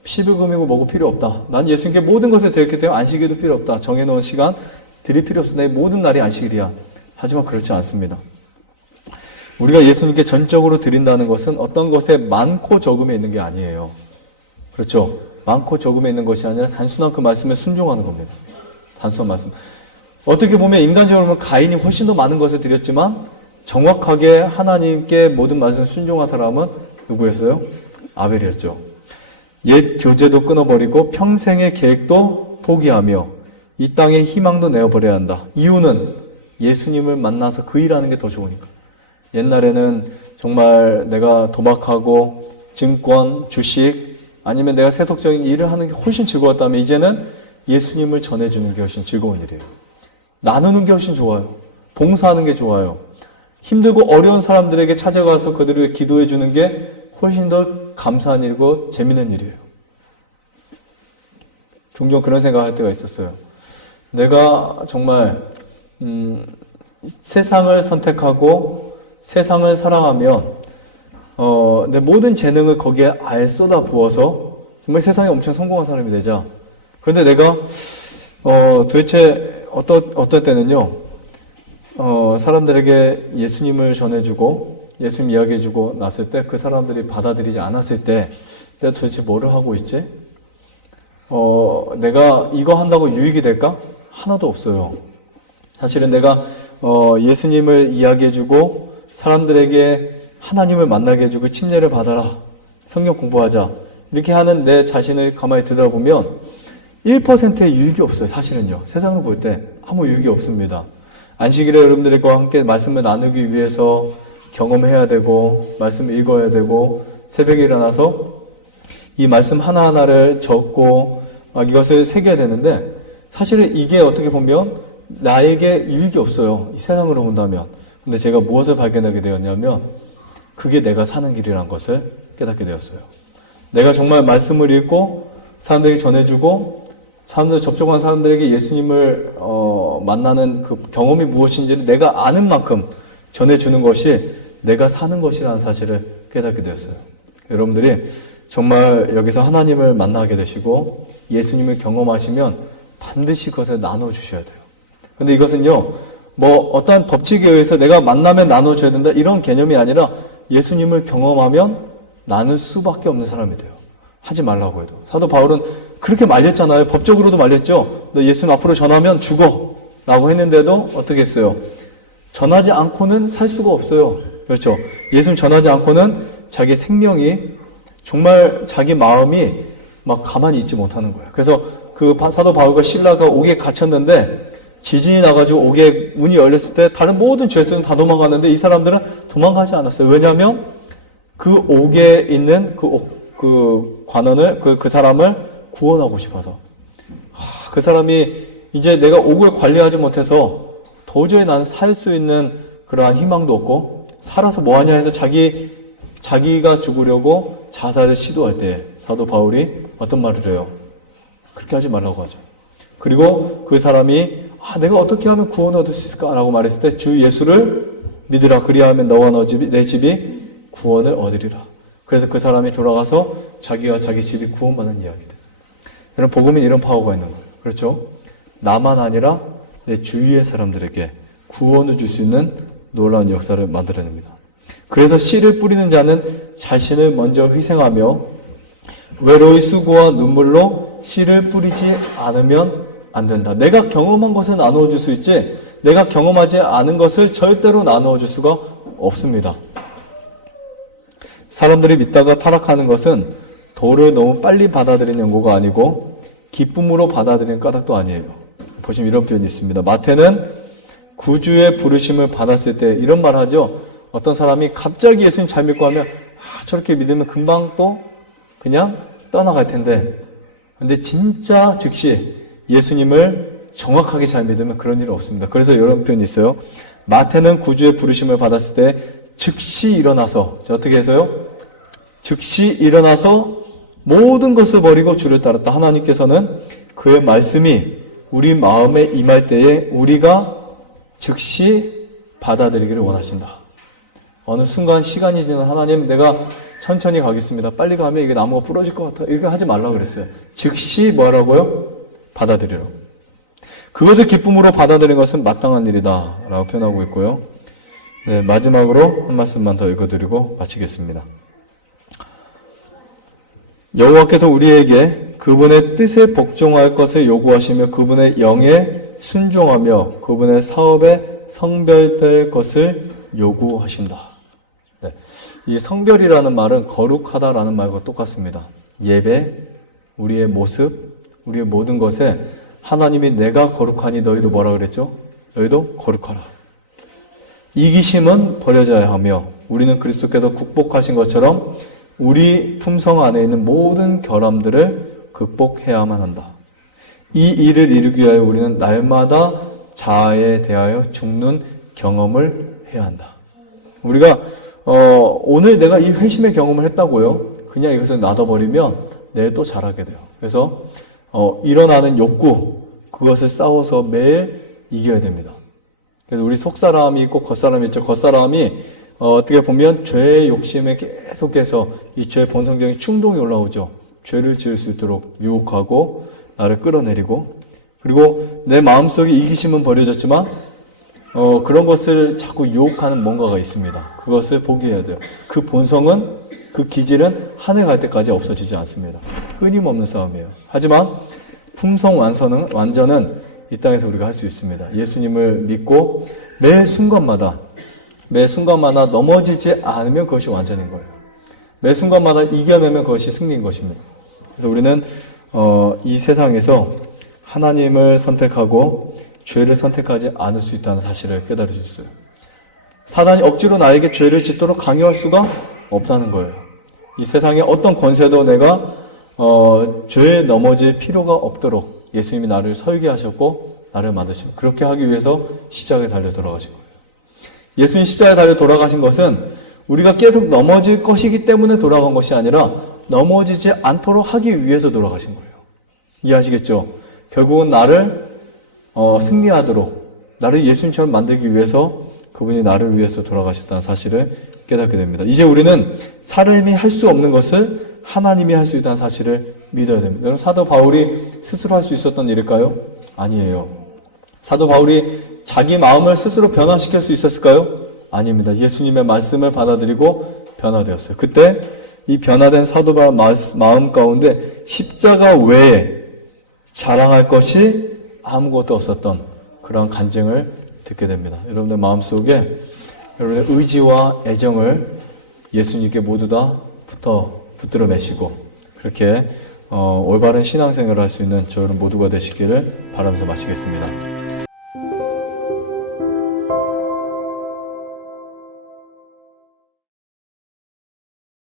십일금이고 뭐고 필요 없다. 난 예수님께 모든 것을 드렸기 때문에 안식일도 필요 없다. 정해놓은 시간 드릴 필요 없어. 내 모든 날이 안식일이야. 하지만 그렇지 않습니다. 우리가 예수님께 전적으로 드린다는 것은 어떤 것에 많고 적음에 있는 게 아니에요. 그렇죠? 많고 적음에 있는 것이 아니라 단순한 그 말씀에 순종하는 겁니다. 단순한 말씀. 어떻게 보면 인간적으로 보면 가인이 훨씬 더 많은 것을 드렸지만 정확하게 하나님께 모든 말씀을 순종한 사람은 누구였어요? 아벨이었죠. 옛 교제도 끊어버리고 평생의 계획도 포기하며 이 땅의 희망도 내어버려야 한다. 이유는 예수님을 만나서 그 일하는 게 더 좋으니까. 옛날에는 정말 내가 도박하고 증권, 주식 아니면 내가 세속적인 일을 하는 게 훨씬 즐거웠다면 이제는 예수님을 전해주는 게 훨씬 즐거운 일이에요. 나누는 게 훨씬 좋아요. 봉사하는 게 좋아요. 힘들고 어려운 사람들에게 찾아가서 그들을 위해 기도해 주는 게 훨씬 더 감사한 일이고 재밌는 일이에요. 종종 그런 생각할 때가 있었어요. 내가 정말 세상을 선택하고 세상을 사랑하면 내 모든 재능을 거기에 아예 쏟아 부어서 정말 세상에 엄청 성공한 사람이 되자. 그런데 내가 도대체 어떤 때는요, 사람들에게 예수님을 전해주고 예수님 이야기해주고 났을 때 그 사람들이 받아들이지 않았을 때 내가 도대체 뭐를 하고 있지? 내가 이거 한다고 유익이 될까? 하나도 없어요. 사실은 내가 예수님을 이야기해주고 사람들에게 하나님을 만나게 해주고 침례를 받아라, 성경 공부하자 이렇게 하는 내 자신을 가만히 들여다보면 1%의 유익이 없어요. 사실은요. 세상으로 볼 때 아무 유익이 없습니다. 안식일에 여러분들과 함께 말씀을 나누기 위해서 경험해야 되고 말씀 읽어야 되고 새벽에 일어나서 이 말씀 하나하나를 적고 이것을 새겨야 되는데 사실은 이게 어떻게 보면 나에게 유익이 없어요. 이 세상으로 본다면. 근데 제가 무엇을 발견하게 되었냐면 그게 내가 사는 길이라는 것을 깨닫게 되었어요. 내가 정말 말씀을 읽고 사람들에게 전해주고 사람들 접촉한 사람들에게 예수님을 만나는 그 경험이 무엇인지를 내가 아는 만큼 전해주는 것이 내가 사는 것이라는 사실을 깨닫게 되었어요. 여러분들이 정말 여기서 하나님을 만나게 되시고 예수님을 경험하시면 반드시 그것을 나눠주셔야 돼요. 근데 이것은요, 뭐 어떠한 법칙에 의해서 내가 만나면 나눠줘야 된다 이런 개념이 아니라 예수님을 경험하면 나눌 수밖에 없는 사람이 돼요. 하지 말라고 해도. 사도 바울은 그렇게 말렸잖아요. 법적으로도 말렸죠. 너 예수님 앞으로 전하면 죽어 라고 했는데도 어떻게 했어요? 전하지 않고는 살 수가 없어요. 그렇죠. 예수님 전하지 않고는 자기 생명이 정말 자기 마음이 막 가만히 있지 못하는 거예요. 그래서 그 사도 바울과 실라가 옥에 갇혔는데 지진이 나가지고 옥에 문이 열렸을 때 다른 모든 죄수는 다 도망갔는데 이 사람들은 도망가지 않았어요. 왜냐하면 그 옥에 있는 그 관원을 그 사람을 구원하고 싶어서. 그 사람이 이제 내가 옥을 관리하지 못해서 도저히 나는 살 수 있는 그러한 희망도 없고 살아서 뭐하냐 해서 자기가 죽으려고 자살을 시도할 때 사도 바울이 어떤 말을 해요? 그렇게 하지 말라고 하죠. 그리고 그 사람이 내가 어떻게 하면 구원을 얻을 수 있을까라고 말했을 때 주 예수를 믿으라. 그리하면 너와 내 집이 구원을 얻으리라. 그래서 그 사람이 돌아가서 자기와 자기 집이 구원받는 이야기들. 여러분 복음은 이런 파워가 있는 거예요. 그렇죠? 나만 아니라 내 주위의 사람들에게 구원을 줄 수 있는 놀라운 역사를 만들어냅니다. 그래서 씨를 뿌리는 자는 자신을 먼저 희생하며 외로이 수고와 눈물로 씨를 뿌리지 않으면 안 된다. 내가 경험한 것을 나누어 줄 수 있지 내가 경험하지 않은 것을 절대로 나누어 줄 수가 없습니다. 사람들이 믿다가 타락하는 것은 도를 너무 빨리 받아들이는 연고가 아니고 기쁨으로 받아들이는 까닭도 아니에요. 보시면 이런 표현이 있습니다. 마태는 구주의 부르심을 받았을 때 이런 말 하죠. 어떤 사람이 갑자기 예수님 잘 믿고 하면 저렇게 믿으면 금방 또 그냥 떠나갈 텐데 근데 진짜 즉시 예수님을 정확하게 잘 믿으면 그런 일은 없습니다. 그래서 이런 표현이 있어요. 마태는 구주의 부르심을 받았을 때 즉시 일어나서 어떻게 해서요? 즉시 일어나서 모든 것을 버리고 주를 따랐다. 하나님께서는 그의 말씀이 우리 마음에 임할 때에 우리가 즉시 받아들이기를 원하신다. 어느 순간 시간이 지난 하나님 내가 천천히 가겠습니다. 빨리 가면 이게 나무가 부러질 것 같아. 이렇게 하지 말라고 그랬어요. 즉시 뭐라고요? 받아들이라고. 그것을 기쁨으로 받아들이는 것은 마땅한 일이다 라고 표현하고 있고요. 네, 마지막으로 한 말씀만 더 읽어드리고 마치겠습니다. 여호와께서 우리에게 그분의 뜻에 복종할 것을 요구하시며 그분의 영에 순종하며 그분의 사업에 성별될 것을 요구하신다. 네, 이 성별이라는 말은 거룩하다라는 말과 똑같습니다. 예배, 우리의 모습, 우리의 모든 것에 하나님이 내가 거룩하니 너희도 뭐라 그랬죠? 너희도 거룩하라. 이기심은 버려져야 하며 우리는 그리스도께서 국복하신 것처럼 우리 품성 안에 있는 모든 결함들을 극복해야만 한다. 이 일을 이루기 위하여 우리는 날마다 자아에 대하여 죽는 경험을 해야 한다. 우리가 오늘 내가 이 회심의 경험을 했다고요. 그냥 이것을 놔둬버리면 내일 또 잘하게 돼요. 그래서 일어나는 욕구, 그것을 싸워서 매일 이겨야 됩니다. 그래서 우리 속사람이 있고 겉사람이 있죠. 겉사람이 어떻게 보면 죄의 욕심에 계속해서 이 죄의 본성적인 충동이 올라오죠. 죄를 지을 수 있도록 유혹하고 나를 끌어내리고, 그리고 내 마음속에 이기심은 버려졌지만 그런 것을 자꾸 유혹하는 뭔가가 있습니다. 그것을 포기해야 돼요. 그 본성은, 그 기질은 하늘 갈 때까지 없어지지 않습니다. 끊임없는 싸움이에요. 하지만 품성 완전은 이 땅에서 우리가 할 수 있습니다. 예수님을 믿고 매 순간마다 넘어지지 않으면 그것이 완전인 거예요. 매 순간마다 이겨내면 그것이 승리인 것입니다. 그래서 우리는 이 세상에서 하나님을 선택하고 죄를 선택하지 않을 수 있다는 사실을 깨달을 수 있어요. 사단이 억지로 나에게 죄를 짓도록 강요할 수가 없다는 거예요. 이 세상에 어떤 권세도 내가 죄에 넘어질 필요가 없도록 예수님이 나를 설계하셨고 나를 만드시고, 그렇게 하기 위해서 십자가에 달려 돌아가신 거예요. 예수님 십자가에 달려 돌아가신 것은 우리가 계속 넘어질 것이기 때문에 돌아간 것이 아니라 넘어지지 않도록 하기 위해서 돌아가신 거예요. 이해하시겠죠? 결국은 나를 승리하도록, 나를 예수님처럼 만들기 위해서 그분이 나를 위해서 돌아가셨다는 사실을 깨닫게 됩니다. 이제 우리는 사람이 할 수 없는 것을 하나님이 할 수 있다는 사실을 믿어야 됩니다. 여러분, 사도 바울이 스스로 할 수 있었던 일일까요? 아니에요. 사도 바울이 자기 마음을 스스로 변화시킬 수 있었을까요? 아닙니다. 예수님의 말씀을 받아들이고 변화되었어요. 그때 이 변화된 사도 바울 마음 가운데 십자가 외에 자랑할 것이 아무것도 없었던 그런 간증을 듣게 됩니다. 여러분의 마음속에 여러분의 의지와 애정을 예수님께 모두 다 붙들어 매시고, 그렇게 올바른 신앙생활을 할 수 있는 저희는 모두가 되시기를 바라면서 마치겠습니다.